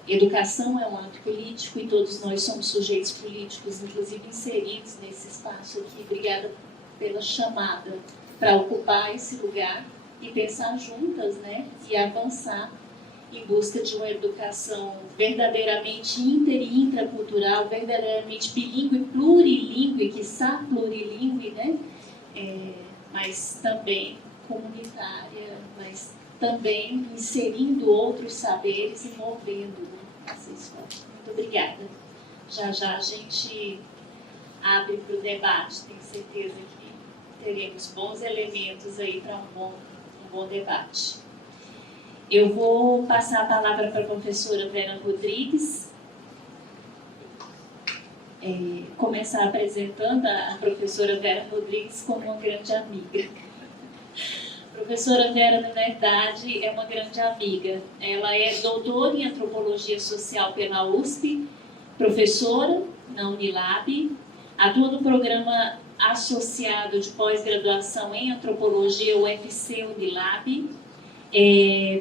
educação é um ato político e todos nós somos sujeitos políticos, inclusive inseridos nesse espaço aqui. Obrigada pela chamada para ocupar esse lugar e pensar juntas, né, e avançar em busca de uma educação verdadeiramente inter e intracultural, verdadeiramente bilíngue, plurilíngue, quiçá plurilíngue, né? Mas também comunitária, mas também inserindo outros saberes e movendo, né, essa escola. Muito obrigada. Já já a gente abre para o debate, tenho certeza que teremos bons elementos aí para um bom debate. Eu vou passar a palavra para a professora Vera Rodrigues, começar apresentando a professora Vera Rodrigues como uma grande amiga. A professora Vera, na verdade, é uma grande amiga. Ela é doutora em Antropologia Social pela USP, professora na Unilab, atua no programa associado de pós-graduação em Antropologia, UFC Unilab,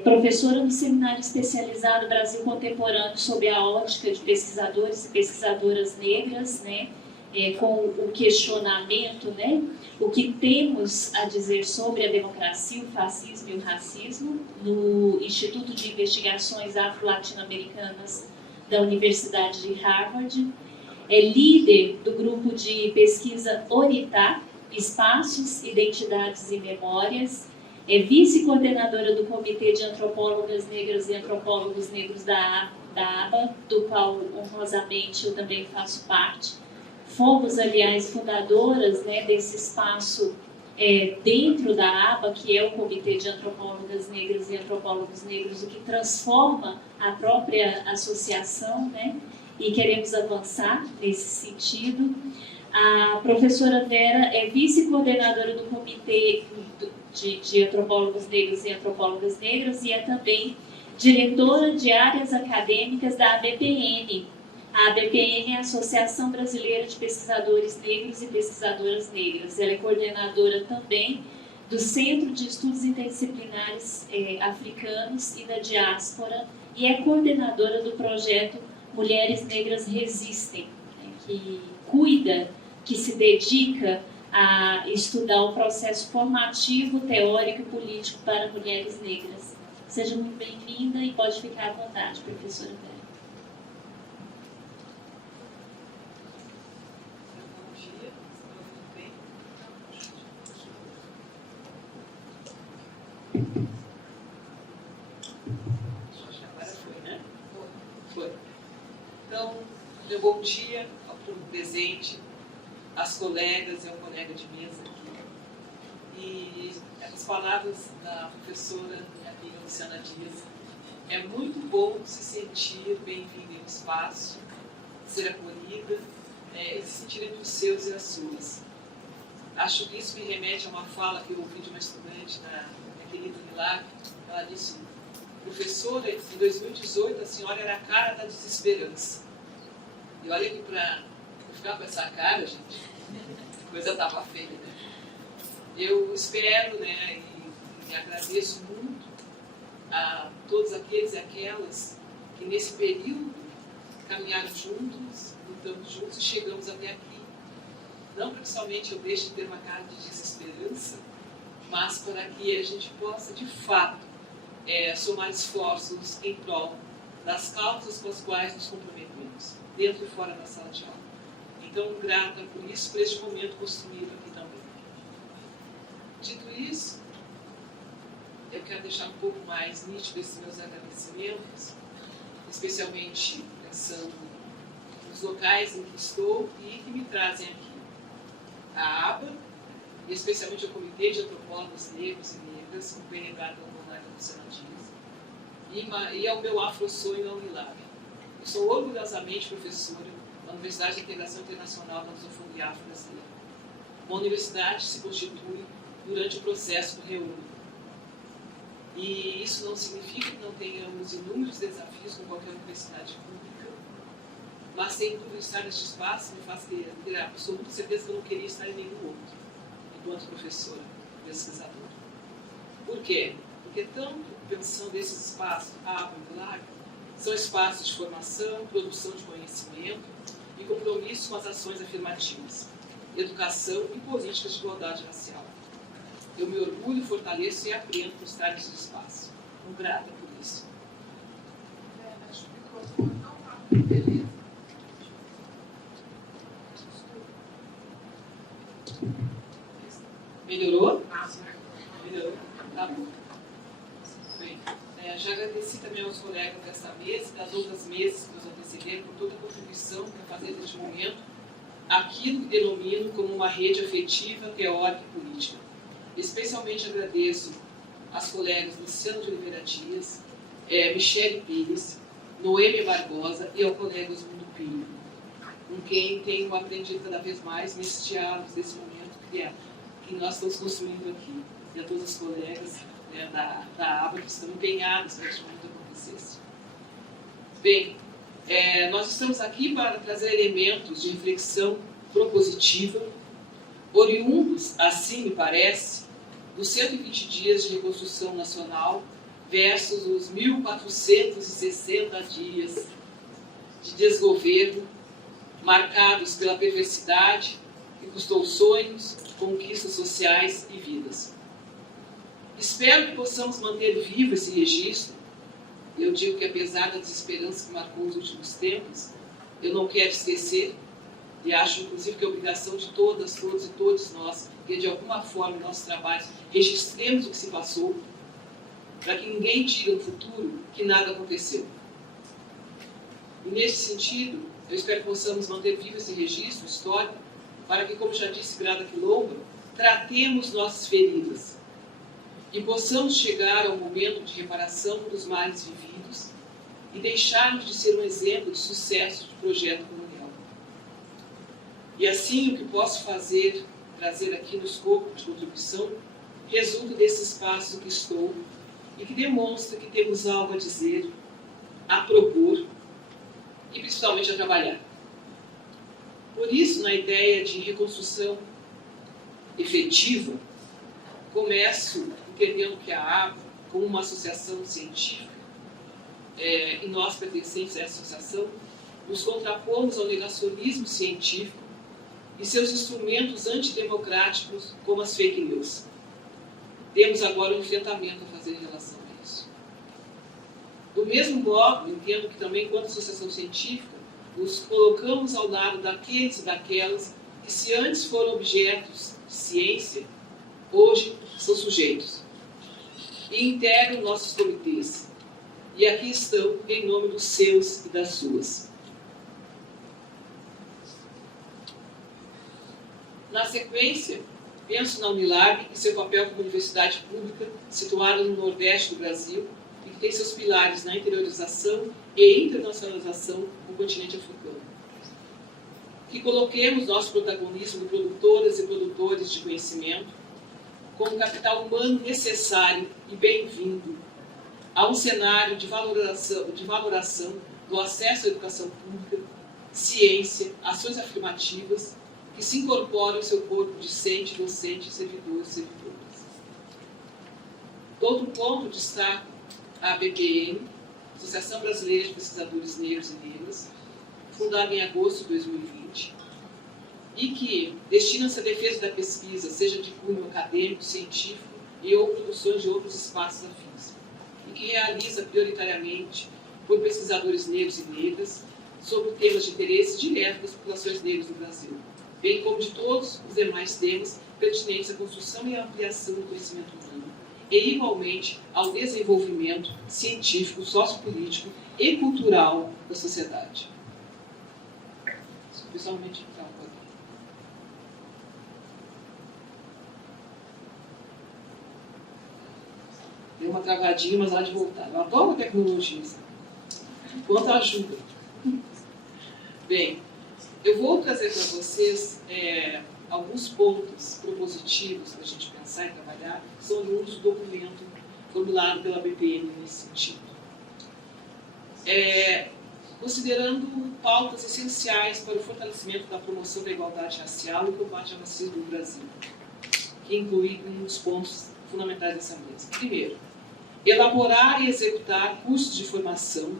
professora no Seminário Especializado Brasil Contemporâneo sob a ótica de pesquisadores e pesquisadoras negras, né, com o questionamento, né, o que temos a dizer sobre a democracia, o fascismo e o racismo, no Instituto de Investigações Afro-Latino-Americanas da Universidade de Harvard. É líder do grupo de pesquisa ONITAC, Espaços, Identidades e Memórias. É vice-coordenadora do Comitê de Antropólogas Negras e Antropólogos Negros da ABA, do qual, honrosamente, eu também faço parte. Fomos, aliás, fundadoras, né, desse espaço dentro da ABA, que é o Comitê de Antropólogas Negras e Antropólogos Negros, o que transforma a própria associação, né, e queremos avançar nesse sentido. A professora Vera é vice-coordenadora do Comitê de Antropólogos Negros e Antropólogas Negras e é também diretora de áreas acadêmicas da ABPN. A ABPN é a Associação Brasileira de Pesquisadores Negros e Pesquisadoras Negras. Ela é coordenadora também do Centro de Estudos Interdisciplinares Africanos e da Diáspora e é coordenadora do projeto Mulheres Negras Resistem, né, que cuida, que se dedica a estudar o processo formativo, teórico e político para mulheres negras. Seja muito bem-vinda e pode ficar à vontade, professora Vera. Bom dia, tudo bem? Acho que agora foi, né? Foi. Então, meu bom dia ao público presente, às colegas e ao colega de mesa aqui. E as palavras da professora, minha amiga Luciana Dias, é muito bom se sentir bem-vinda em um espaço, ser acolhida, e se sentir entre os seus e as suas. Acho que isso me remete a uma fala que eu ouvi de uma estudante na querida Unilab. Ela disse: professora, em 2018 a senhora era a cara da desesperança. E olha que para ficar com essa cara, gente, a coisa estava feia, né? Eu espero, né, e agradeço muito a todos aqueles e aquelas que nesse período caminharam juntos, lutamos juntos e chegamos até aqui. Não para que somente eu deixe de ter uma cara de desesperança, mas para que a gente possa, de fato, somar esforços em prol das causas com as quais nos comprometemos, dentro e fora da sala de aula. Então, grata por isso, por este momento construído aqui também. Dito isso, eu quero deixar um pouco mais nítido esses meus agradecimentos, especialmente pensando nos locais em que estou e que me trazem aqui. A ABA, e especialmente o Comitê de Antropólogos Negros e Negras, com Benedata Almonara Luciana Dias, e ao meu afro-sonho na Unilab. Eu sou orgulhosamente professora da Universidade de Integração Internacional da Lusofonia Afro-Brasileira. Uma universidade se constitui durante o processo do reúno. E isso não significa que não tenhamos inúmeros desafios com qualquer universidade pública, mas sem dúvida estar neste espaço me faz ter absoluta certeza que eu não queria estar em nenhum outro, enquanto professora, pesquisadora. Por quê? Porque tanto pensando nesses espaços, ABA e Unilab, são espaços de formação, produção de conhecimento e compromisso com as ações afirmativas, educação e políticas de igualdade racial. Eu me orgulho, fortaleço e aprendo por estar nesse espaço. Grata por isso. Melhorou? Melhorou? Tá bom. Bem, já agradeci também aos colegas dessa mesa e das outras mesas que nos antecederam por toda a contribuição para fazer deste momento aquilo que denomino como uma rede afetiva, teórica e política. Especialmente agradeço às colegas Luciana de Oliveira Dias, Michele Pires, Noêmia Barbosa e ao colega Osmundo Pinho, com quem tenho aprendido cada vez mais nesses diálogos, desse momento que nós estamos construindo aqui. E a todas as colegas da ABA que estão empenhadas para que este momento acontecesse. Bem, nós estamos aqui para trazer elementos de reflexão propositiva, oriundos, assim me parece, dos 120 dias de reconstrução nacional versus os 1.460 dias de desgoverno marcados pela perversidade que custou sonhos, conquistas sociais e vidas. Espero que possamos manter vivo esse registro. Eu digo que apesar da desesperança que marcou os últimos tempos, eu não quero esquecer e acho, inclusive, que é obrigação de todas, todos e todos nós, que de alguma forma, em nossos trabalhos, registremos o que se passou, para que ninguém diga no futuro que nada aconteceu. E, nesse sentido, eu espero que possamos manter vivo esse registro histórico, para que, como já disse Grada Quilombo, tratemos nossas feridas e possamos chegar ao momento de reparação dos males vividos e deixarmos de ser um exemplo de sucesso de projeto colonial. E assim, o que posso fazer, trazer aqui no escopo de contribuição, resulta desse espaço que estou e que demonstra que temos algo a dizer, a propor e principalmente a trabalhar. Por isso, na ideia de reconstrução efetiva, começo entendendo que a ABA, como uma associação científica, e nós pertencentes a essa associação, nos contrapomos ao negacionismo científico e seus instrumentos antidemocráticos, como as fake news. Temos agora um enfrentamento a fazer em relação a isso. Do mesmo modo, entendo que também, enquanto associação científica, nos colocamos ao lado daqueles e daquelas que, se antes foram objetos de ciência, hoje são sujeitos. E integram nossos comitês. E aqui estão em nome dos seus e das suas. Na sequência, penso na Unilab e seu papel como universidade pública situada no Nordeste do Brasil e que tem seus pilares na interiorização e internacionalização do continente africano. Que coloquemos nosso protagonismo de produtoras e produtores de conhecimento como capital humano necessário e bem-vindo a um cenário de valoração do acesso à educação pública, ciência, ações afirmativas que se incorporam em seu corpo discente, docente, servidores e servidoras. De outro ponto, destaco a ABPN, Associação Brasileira de Pesquisadores Negros e Negras, fundada em agosto de 2020, e que destina-se à defesa da pesquisa, seja de cunho acadêmico, científico e ou produções de outros espaços afins, e que realiza prioritariamente por pesquisadores negros e negras sobre temas de interesse direto das populações negras do Brasil, bem como de todos os demais temas pertinentes à construção e à ampliação do conhecimento humano, e, igualmente, ao desenvolvimento científico, sociopolítico e cultural da sociedade. Especialmente em campo aqui. Deu uma travadinha, mas há de voltar. Eu adoro tecnologia. Quanto ajuda. Bem, eu vou trazer para vocês alguns pontos propositivos para a gente pensar e trabalhar, que são oriundos do documento formulado pela BPM nesse sentido. Considerando pautas essenciais para o fortalecimento da promoção da igualdade racial e o combate ao racismo no Brasil, que inclui um dos pontos fundamentais dessa mesa. Primeiro, elaborar e executar cursos de formação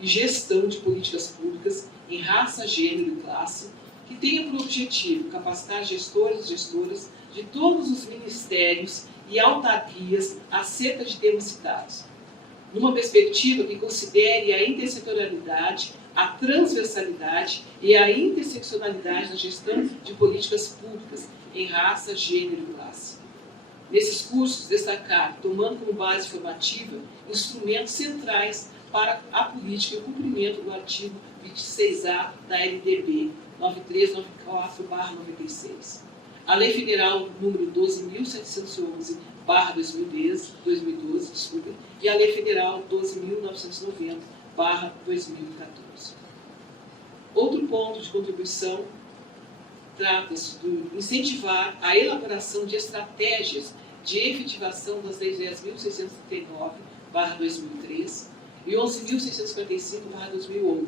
e gestão de políticas públicas em raça, gênero e classe, que tenha por objetivo capacitar gestores e gestoras de todos os ministérios e autarquias acerca de temas citados, numa perspectiva que considere a intersetorialidade, a transversalidade e a interseccionalidade na gestão de políticas públicas em raça, gênero e classe. Nesses cursos, destacar, tomando como base formativa, instrumentos centrais para a política e o cumprimento do artigo 26A da LDB 9394/96. A Lei Federal número 12.711/2012, e a Lei Federal 12.990/2014. Outro ponto de contribuição trata-se de incentivar a elaboração de estratégias de efetivação das leis 10.639/2003 e 11.655/2008,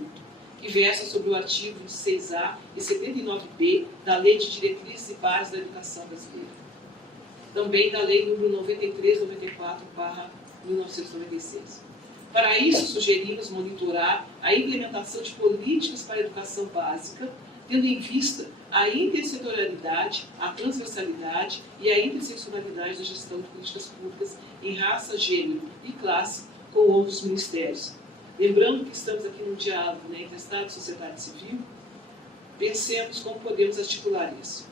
que versa sobre o artigo 26A e 79B da Lei de Diretrizes e Bases da Educação Brasileira. Também da Lei nº 9394/1996. Para isso, sugerimos monitorar a implementação de políticas para a educação básica, tendo em vista a intersetorialidade, a transversalidade e a interseccionalidade da gestão de políticas públicas em raça, gênero e classe com outros ministérios. Lembrando que estamos aqui num diálogo entre Estado e sociedade civil, pensemos como podemos articular isso.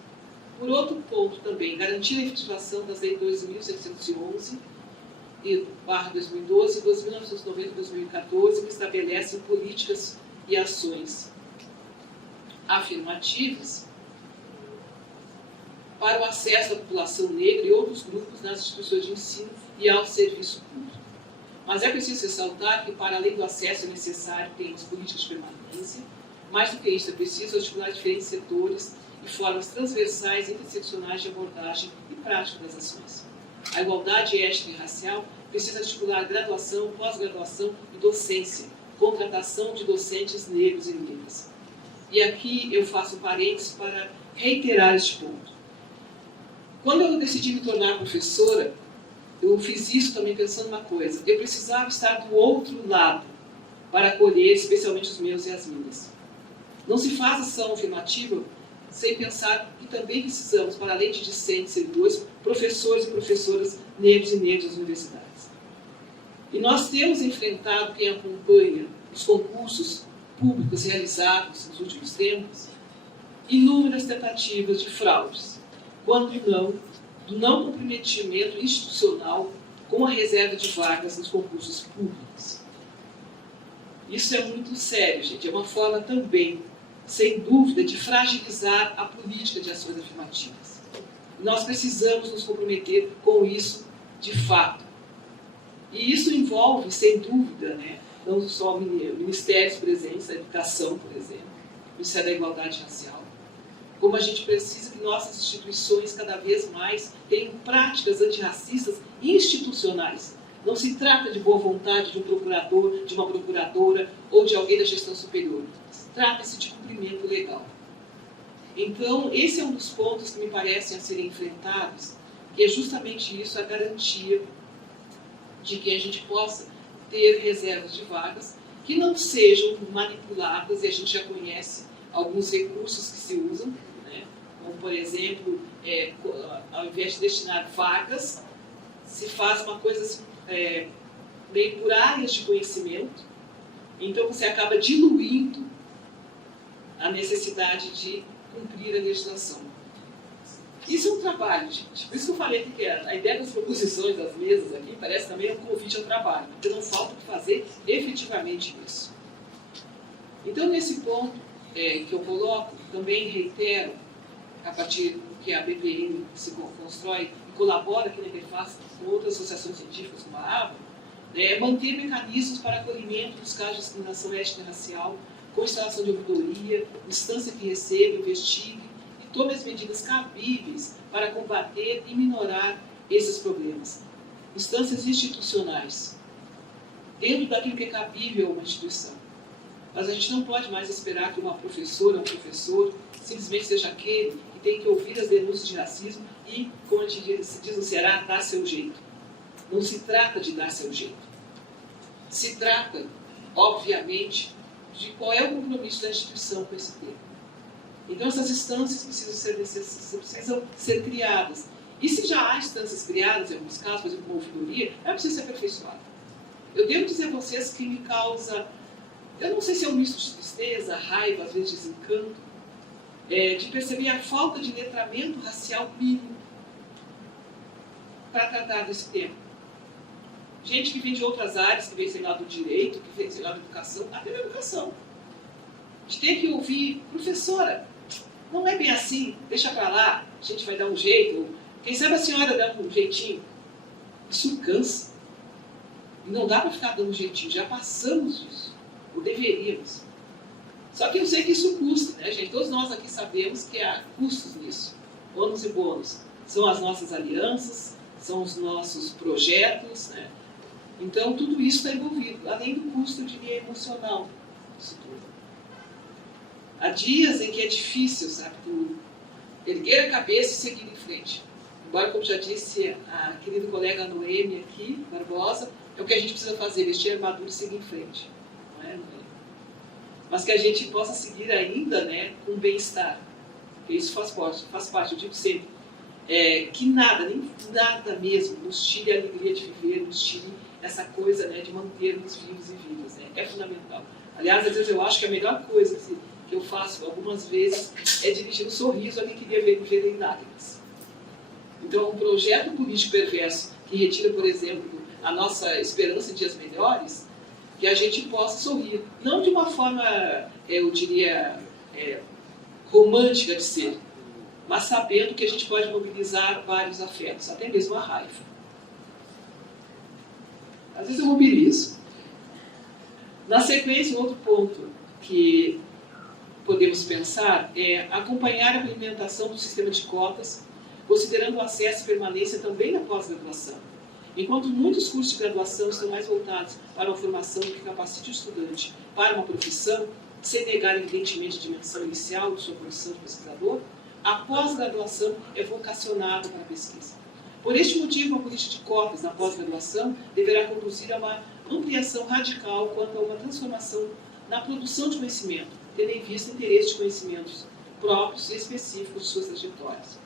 Por outro ponto também, garantir a efetivação das leis 2.711/2012 e 2.990/2014, que estabelecem políticas e ações afirmativas para o acesso da população negra e outros grupos nas instituições de ensino e ao serviço público. Mas é preciso ressaltar que, para além do acesso, é necessário termos políticas de permanência. Mais do que isso, é preciso articular diferentes setores e formas transversais e interseccionais de abordagem e prática das ações. A igualdade étnica e racial precisa articular graduação, pós-graduação e docência, contratação de docentes negros e negras. E aqui eu faço parênteses para reiterar este ponto. Quando eu decidi me tornar professora, eu fiz isso também pensando uma coisa: eu precisava estar do outro lado para acolher especialmente os meus e as minhas. Não se faz ação afirmativa sem pensar que também precisamos, para além de discentes e servidores, professores e professoras negros e negras das universidades. E nós temos enfrentado, quem acompanha os concursos públicos realizados nos últimos tempos, inúmeras tentativas de fraudes, quando não, do não comprometimento institucional com a reserva de vagas nos concursos públicos. Isso é muito sério, gente. É uma forma também, sem dúvida, de fragilizar a política de ações afirmativas. Nós precisamos nos comprometer com isso de fato. E isso envolve, sem dúvida, não só ministérios presentes, a educação, por exemplo, o Ministério da Igualdade Racial, como a gente precisa que nossas instituições cada vez mais tenham práticas antirracistas institucionais. Não se trata de boa vontade de um procurador, de uma procuradora ou de alguém da gestão superior. Trata-se de cumprimento legal. Então, esse é um dos pontos que me parecem a serem enfrentados, que é justamente isso, a garantia de que a gente possa ter reservas de vagas que não sejam manipuladas, e a gente já conhece alguns recursos que se usam, como, por exemplo, ao invés de destinar vagas, se faz uma coisa assim, meio por áreas de conhecimento, então você acaba diluindo a necessidade de cumprir a legislação. Isso é um trabalho, gente. Por isso que eu falei que a ideia das proposições das mesas aqui parece também um convite ao trabalho, porque não falta o que fazer efetivamente isso. Então, nesse ponto que eu coloco, também reitero, a partir do que a BPN se constrói e colabora aqui na Interface com outras associações científicas, como a ABA, manter mecanismos para acolhimento dos casos de discriminação étnico-racial, com instalação de ouvidoria, instância que receba, investigue e tome as medidas cabíveis para combater e minorar esses problemas. Instâncias institucionais, dentro daquilo que é cabível a uma instituição. Mas a gente não pode mais esperar que uma professora ou um professor simplesmente seja aquele que tem que ouvir as denúncias de racismo e, como a gente diz no Ceará, dar seu jeito. Não se trata de dar seu jeito. Se trata, obviamente, de qual é o compromisso da instituição com esse tema. Então, essas instâncias precisam ser criadas. E se já há instâncias criadas, em alguns casos, por exemplo, uma ouvidoria, ela precisa ser aperfeiçoada. Eu devo dizer a vocês que me causa, eu não sei se é um misto de tristeza, raiva, às vezes desencanto, de perceber a falta de letramento racial mínimo para tratar desse tema. Gente que vem de outras áreas, que vem, sei lá, do direito, que vem, sei lá, da educação, até da educação. De ter que ouvir, professora, não é bem assim, deixa para lá, a gente vai dar um jeito, quem sabe a senhora dá um jeitinho. Isso cansa. E não dá para ficar dando um jeitinho, já passamos disso, ou deveríamos. Só que eu sei que isso custa, né, gente? Todos nós aqui sabemos que há custos nisso, ônus e bônus. São as nossas alianças, são os nossos projetos, né? Então, tudo isso está envolvido, além do custo, eu diria, emocional disso tudo. Há dias em que é difícil, sabe, tu erguer a cabeça e seguir em frente. Embora, como já disse a querida colega Noemi aqui, Barbosa, é o que a gente precisa fazer, vestir a armadura e seguir em frente. Não é, Noemi? Mas que a gente possa seguir ainda, né, com bem-estar. Porque isso faz parte, eu digo sempre, que nada, nem nada mesmo, nos tire a alegria de viver, nos tire essa coisa, né, de mantermos vivos e vivas. Né? É fundamental. Aliás, às vezes eu acho que a melhor coisa que eu faço algumas vezes é dirigir um sorriso a quem queria ver em lágrimas. Então, um projeto político perverso que retira, por exemplo, a nossa esperança de dias melhores, que a gente possa sorrir. Não de uma forma, eu diria, romântica de ser, mas sabendo que a gente pode mobilizar vários afetos, até mesmo a raiva. Às vezes eu mobilizo. Na sequência, um outro ponto que podemos pensar é acompanhar a implementação do sistema de cotas, considerando o acesso e permanência também na pós-graduação. Enquanto muitos cursos de graduação estão mais voltados para uma formação que capacite o estudante para uma profissão, sem negar, evidentemente, a dimensão inicial de sua condição de pesquisador, a pós-graduação é vocacionada para a pesquisa. Por este motivo, a política de cotas na pós-graduação deverá conduzir a uma ampliação radical quanto a uma transformação na produção de conhecimento, tendo em vista o interesse de conhecimentos próprios e específicos de suas trajetórias.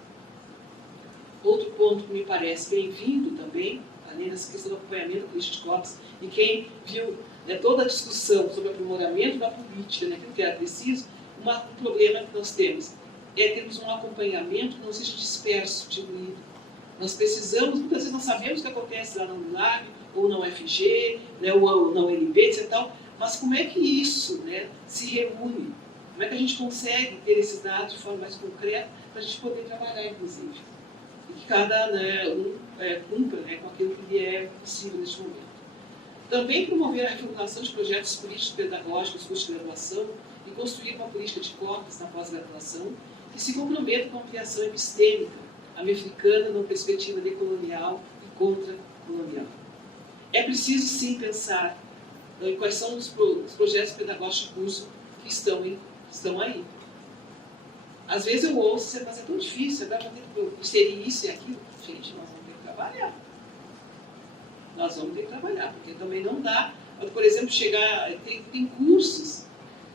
Outro ponto que me parece bem-vindo também, além dessa questão do acompanhamento da política de cotas, e quem viu, né, toda a discussão sobre o aprimoramento da política, naquilo que era preciso, um problema que nós temos é termos um acompanhamento que não seja disperso, diluído. Nós precisamos, muitas vezes nós sabemos o que acontece lá na Unilab, ou na UFG, né, ou na UNB, etc. Mas como é que isso, né, se reúne? Como é que a gente consegue ter esses dados de forma mais concreta para a gente poder trabalhar, inclusive? E que cada, né, cumpra, né, com aquilo que lhe é possível neste momento. Também promover a reformulação de projetos políticos pedagógicos, cursos de graduação, e construir uma política de cotas na pós-graduação que se comprometa com a ampliação epistêmica americana numa perspectiva decolonial e contra-colonial. É preciso, sim, pensar em quais são os projetos pedagógicos de curso que estão aí. Às vezes eu ouço, mas é tão difícil, agora vou ter que inserir isso e aquilo. Gente, nós vamos ter que trabalhar. Nós vamos ter que trabalhar, porque também não dá, por exemplo, chegar, tem cursos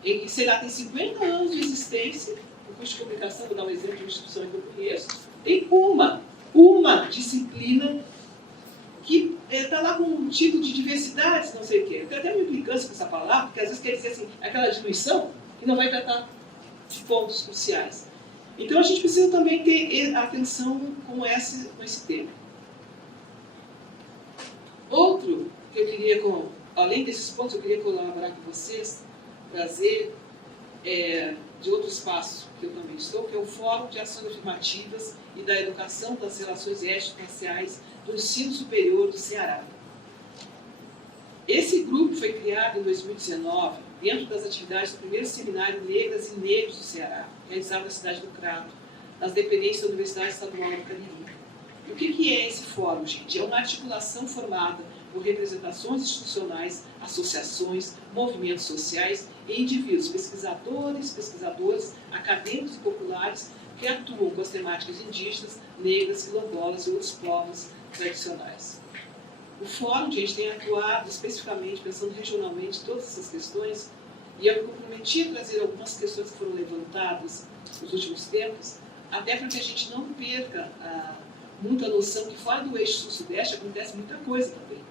em que, sei lá, tem 50 anos de existência, o curso de comunicação, vou dar um exemplo de uma instituição que eu conheço, tem uma disciplina que está lá com um tipo de diversidade, não sei o quê. Eu tenho até uma implicância com essa palavra, porque às vezes quer dizer assim, aquela diluição que não vai tratar de pontos cruciais. Então a gente precisa também ter atenção com esse tema. Outro que eu queria, além desses pontos, eu queria colaborar com vocês, trazer de outro espaço que eu também estou, que é o Fórum de Ações Afirmativas e da Educação das Relações Étnico-Raciais do Ensino Superior do Ceará. Esse grupo foi criado em 2019, dentro das atividades do primeiro seminário Negras e Negros do Ceará, realizado na cidade do Crato, nas dependências da Universidade Estadual do Cariri. E o que é esse fórum, gente? É uma articulação formada por representações institucionais, associações, movimentos sociais e indivíduos, pesquisadores, acadêmicos e populares que atuam com as temáticas indígenas, negras, quilombolas e outros povos tradicionais. O fórum, gente, tem atuado especificamente, pensando regionalmente em todas essas questões, e eu me comprometi a trazer algumas questões que foram levantadas nos últimos tempos, até para que a gente não perca muita noção que fora do eixo sul-sudeste acontece muita coisa também.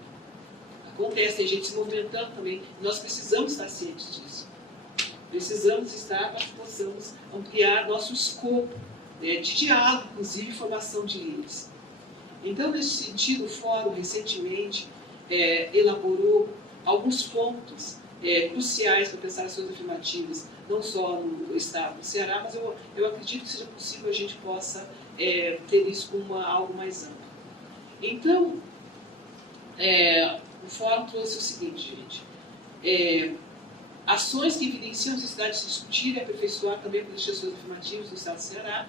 Acontece, tem gente se movimentando também, e nós precisamos estar cientes disso. Precisamos estar para que possamos ampliar nosso escopo de diálogo, inclusive formação de líderes. Então, nesse sentido, o Fórum recentemente elaborou alguns pontos cruciais para pensar ações afirmativas, não só no estado do Ceará, mas eu acredito que seja possível a gente possa ter isso como algo mais amplo. Então, o Fórum trouxe o seguinte, gente. Ações que evidenciam a necessidade de se discutir e aperfeiçoar também as ações afirmativas no estado do Ceará,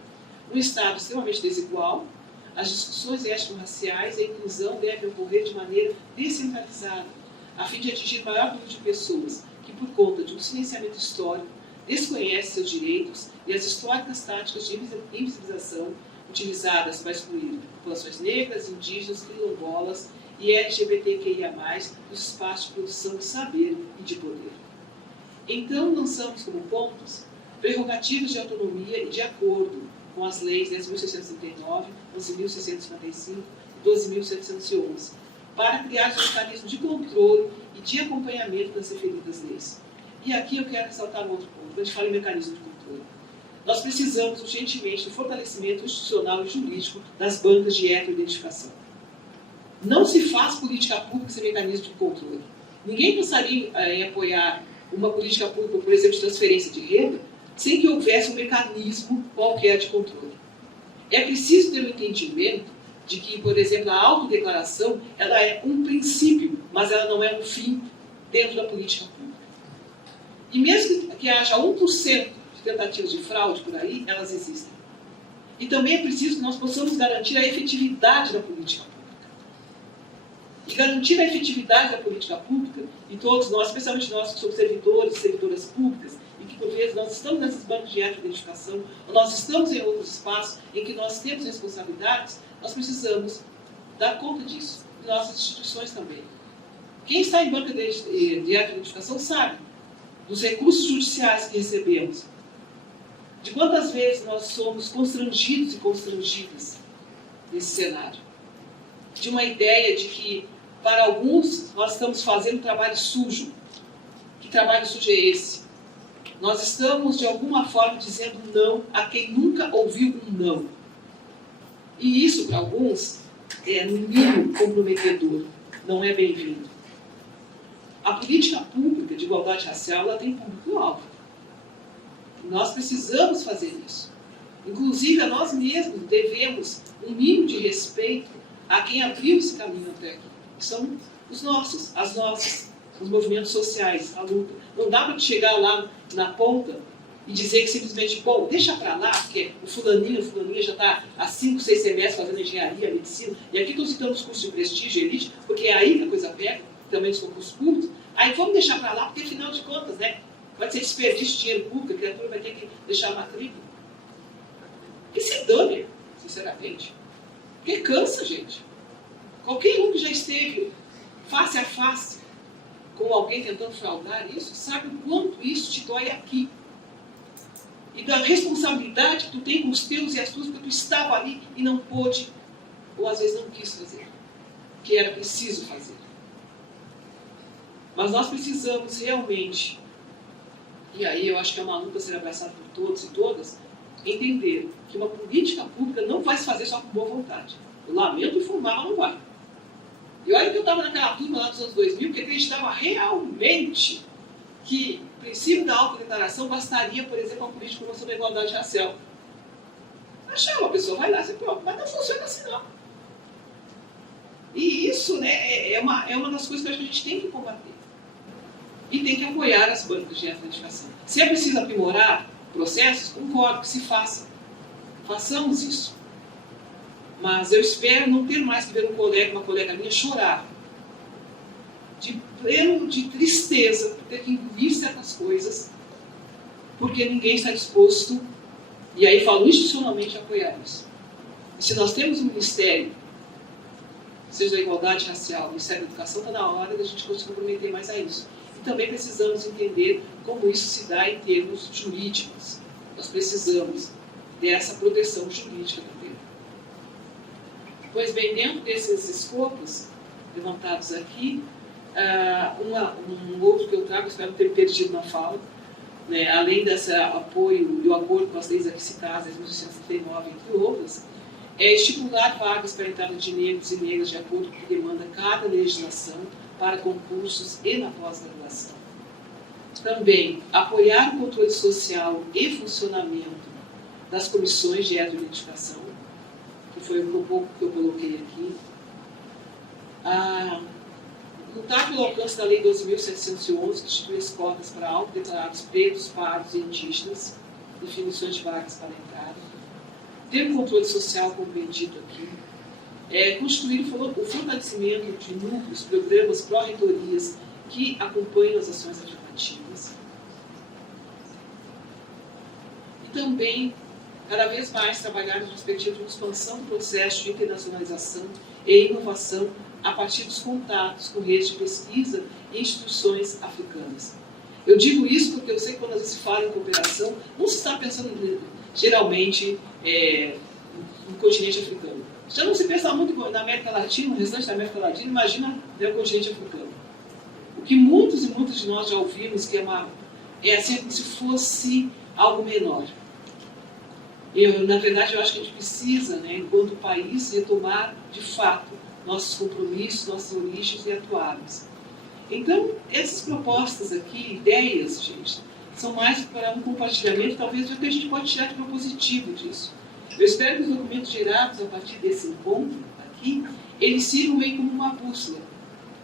um estado extremamente desigual. As discussões étnico-raciais e a inclusão devem ocorrer de maneira descentralizada, a fim de atingir o maior número de pessoas que, por conta de um silenciamento histórico, desconhecem seus direitos e as históricas táticas de invisibilização utilizadas para excluir populações negras, indígenas, quilombolas e LGBTQIA+, dos espaços de produção de saber e de poder. Então, lançamos como pontos prerrogativas de autonomia e de acordo com as leis 10.639, 11.655 e 12.711, para criar um mecanismo de controle e de acompanhamento das referidas leis. E aqui eu quero ressaltar um outro ponto, quando a gente fala em mecanismo de controle. Nós precisamos urgentemente do fortalecimento institucional e jurídico das bancas de heteroidentificação. Não se faz política pública sem mecanismo de controle. Ninguém pensaria em apoiar uma política pública, por exemplo, de transferência de renda, sem que houvesse um mecanismo qualquer de controle. É preciso ter um entendimento de que, por exemplo, a autodeclaração ela é um princípio, mas ela não é um fim dentro da política pública. E mesmo que haja 1% de tentativas de fraude por aí, elas existem. E também é preciso que nós possamos garantir a efetividade da política pública. E garantir a efetividade da política pública, e todos nós, especialmente nós que somos servidores e servidoras públicas, e que por vezes nós estamos nessas bancas de heteroidentificação, ou nós estamos em outros espaços em que nós temos responsabilidades, nós precisamos dar conta disso, e nossas instituições também. Quem está em banca de heteroidentificação sabe dos recursos judiciais que recebemos, de quantas vezes nós somos constrangidos e constrangidas nesse cenário. De uma ideia de que, para alguns, nós estamos fazendo trabalho sujo. Que trabalho sujo é esse? Nós estamos, de alguma forma, dizendo não a quem nunca ouviu um não. E isso, para alguns, é, no mínimo, comprometedor. Não é bem-vindo. A política pública de igualdade racial ela tem público-alvo. Nós precisamos fazer isso. Inclusive, a nós mesmos devemos um mínimo de respeito a quem abriu esse caminho até aqui. Que são os nossos, as nossas, os movimentos sociais, a luta. Não dá para chegar lá na ponta e dizer que simplesmente, bom, deixa para lá, porque o fulaninha já está há 5, 6 semestres fazendo engenharia, medicina, e aqui estou citando os cursos de prestígio, elite, porque é aí que a coisa pega, também os concursos públicos, aí vamos deixar para lá, porque afinal de contas, né, pode ser desperdício de dinheiro público, a criatura vai ter que deixar a matrícula. Que se dane, sinceramente. Porque cansa, gente. Qualquer um que já esteve face a face com alguém tentando fraudar isso, sabe o quanto isso te dói aqui. E da responsabilidade que tu tem com os teus e as tuas, porque tu estava ali e não pôde, ou às vezes não quis fazer, que era preciso fazer. Mas nós precisamos realmente, e aí eu acho que é uma luta a ser abraçada por todos e todas, entender que uma política pública não vai se fazer só com boa vontade. Eu lamento informar, mas não vai. E olha que eu estava naquela turma lá dos anos 2000 que acreditava realmente que o princípio da autodeclaração bastaria, por exemplo, a política de promoção da igualdade racial. Achava, a pessoa vai lá e pronto, mas não funciona assim não. E isso, né, é uma das coisas que a gente tem que combater. E tem que apoiar as bancas de identificação. Se é preciso aprimorar processos, concordo que se faça. Façamos isso. Mas eu espero não ter mais que ver uma colega minha chorar de pleno de tristeza por ter que engolir certas coisas, porque ninguém está disposto, e aí falo institucionalmente, a apoiar isso. E se nós temos um ministério, seja da igualdade racial, Ministério da Educação, está na hora da gente se comprometer mais a isso. E também precisamos entender como isso se dá em termos jurídicos. Nós precisamos dessa proteção jurídica também. Pois bem, dentro desses escopos levantados aqui, um outro que eu trago, espero não ter perdido na fala, né, além desse apoio e o acordo com as leis aqui citadas, 1869, entre outras, é estipular vagas para a entrada de negros e negras de acordo com o que demanda cada legislação para concursos e na pós-graduação. Também apoiar o controle social e funcionamento das comissões de heteroidentificação, que foi um pouco que eu coloquei aqui. Lutar pelo alcance da Lei 12.711, que institui as cotas para autodeclarados pretos, pardos e indígenas, definições de vagas para a entrada. Ter um controle social, como bem dito aqui. Constituir o fortalecimento de núcleos, programas, pró-reitorias que acompanham as ações afirmativas. E também, cada vez mais, trabalhar na perspectiva de uma expansão do processo de internacionalização e inovação a partir dos contatos com redes de pesquisa e instituições africanas. Eu digo isso porque eu sei que quando se fala em cooperação, não se está pensando geralmente no continente africano. Já não se pensa muito na América Latina, no restante da América Latina, imagina o continente africano. O que muitos e muitos de nós já ouvimos que é assim como se fosse algo menor. Na verdade, eu acho que a gente precisa, né, enquanto país, retomar de fato nossos compromissos, nossas origens e atuarmos. Então, essas propostas aqui, ideias, gente, são mais para um compartilhamento, talvez, do que a gente pode tirar de propositivo disso. Eu espero que os documentos gerados a partir desse encontro aqui, eles sirvam meio como uma bússola,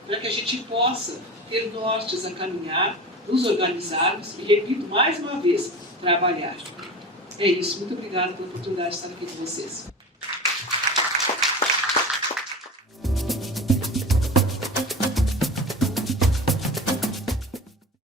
para que a gente possa ter nortes a caminhar, nos organizarmos e, repito, mais uma vez, trabalhar. É isso. Muito obrigada pela oportunidade de estar aqui com vocês.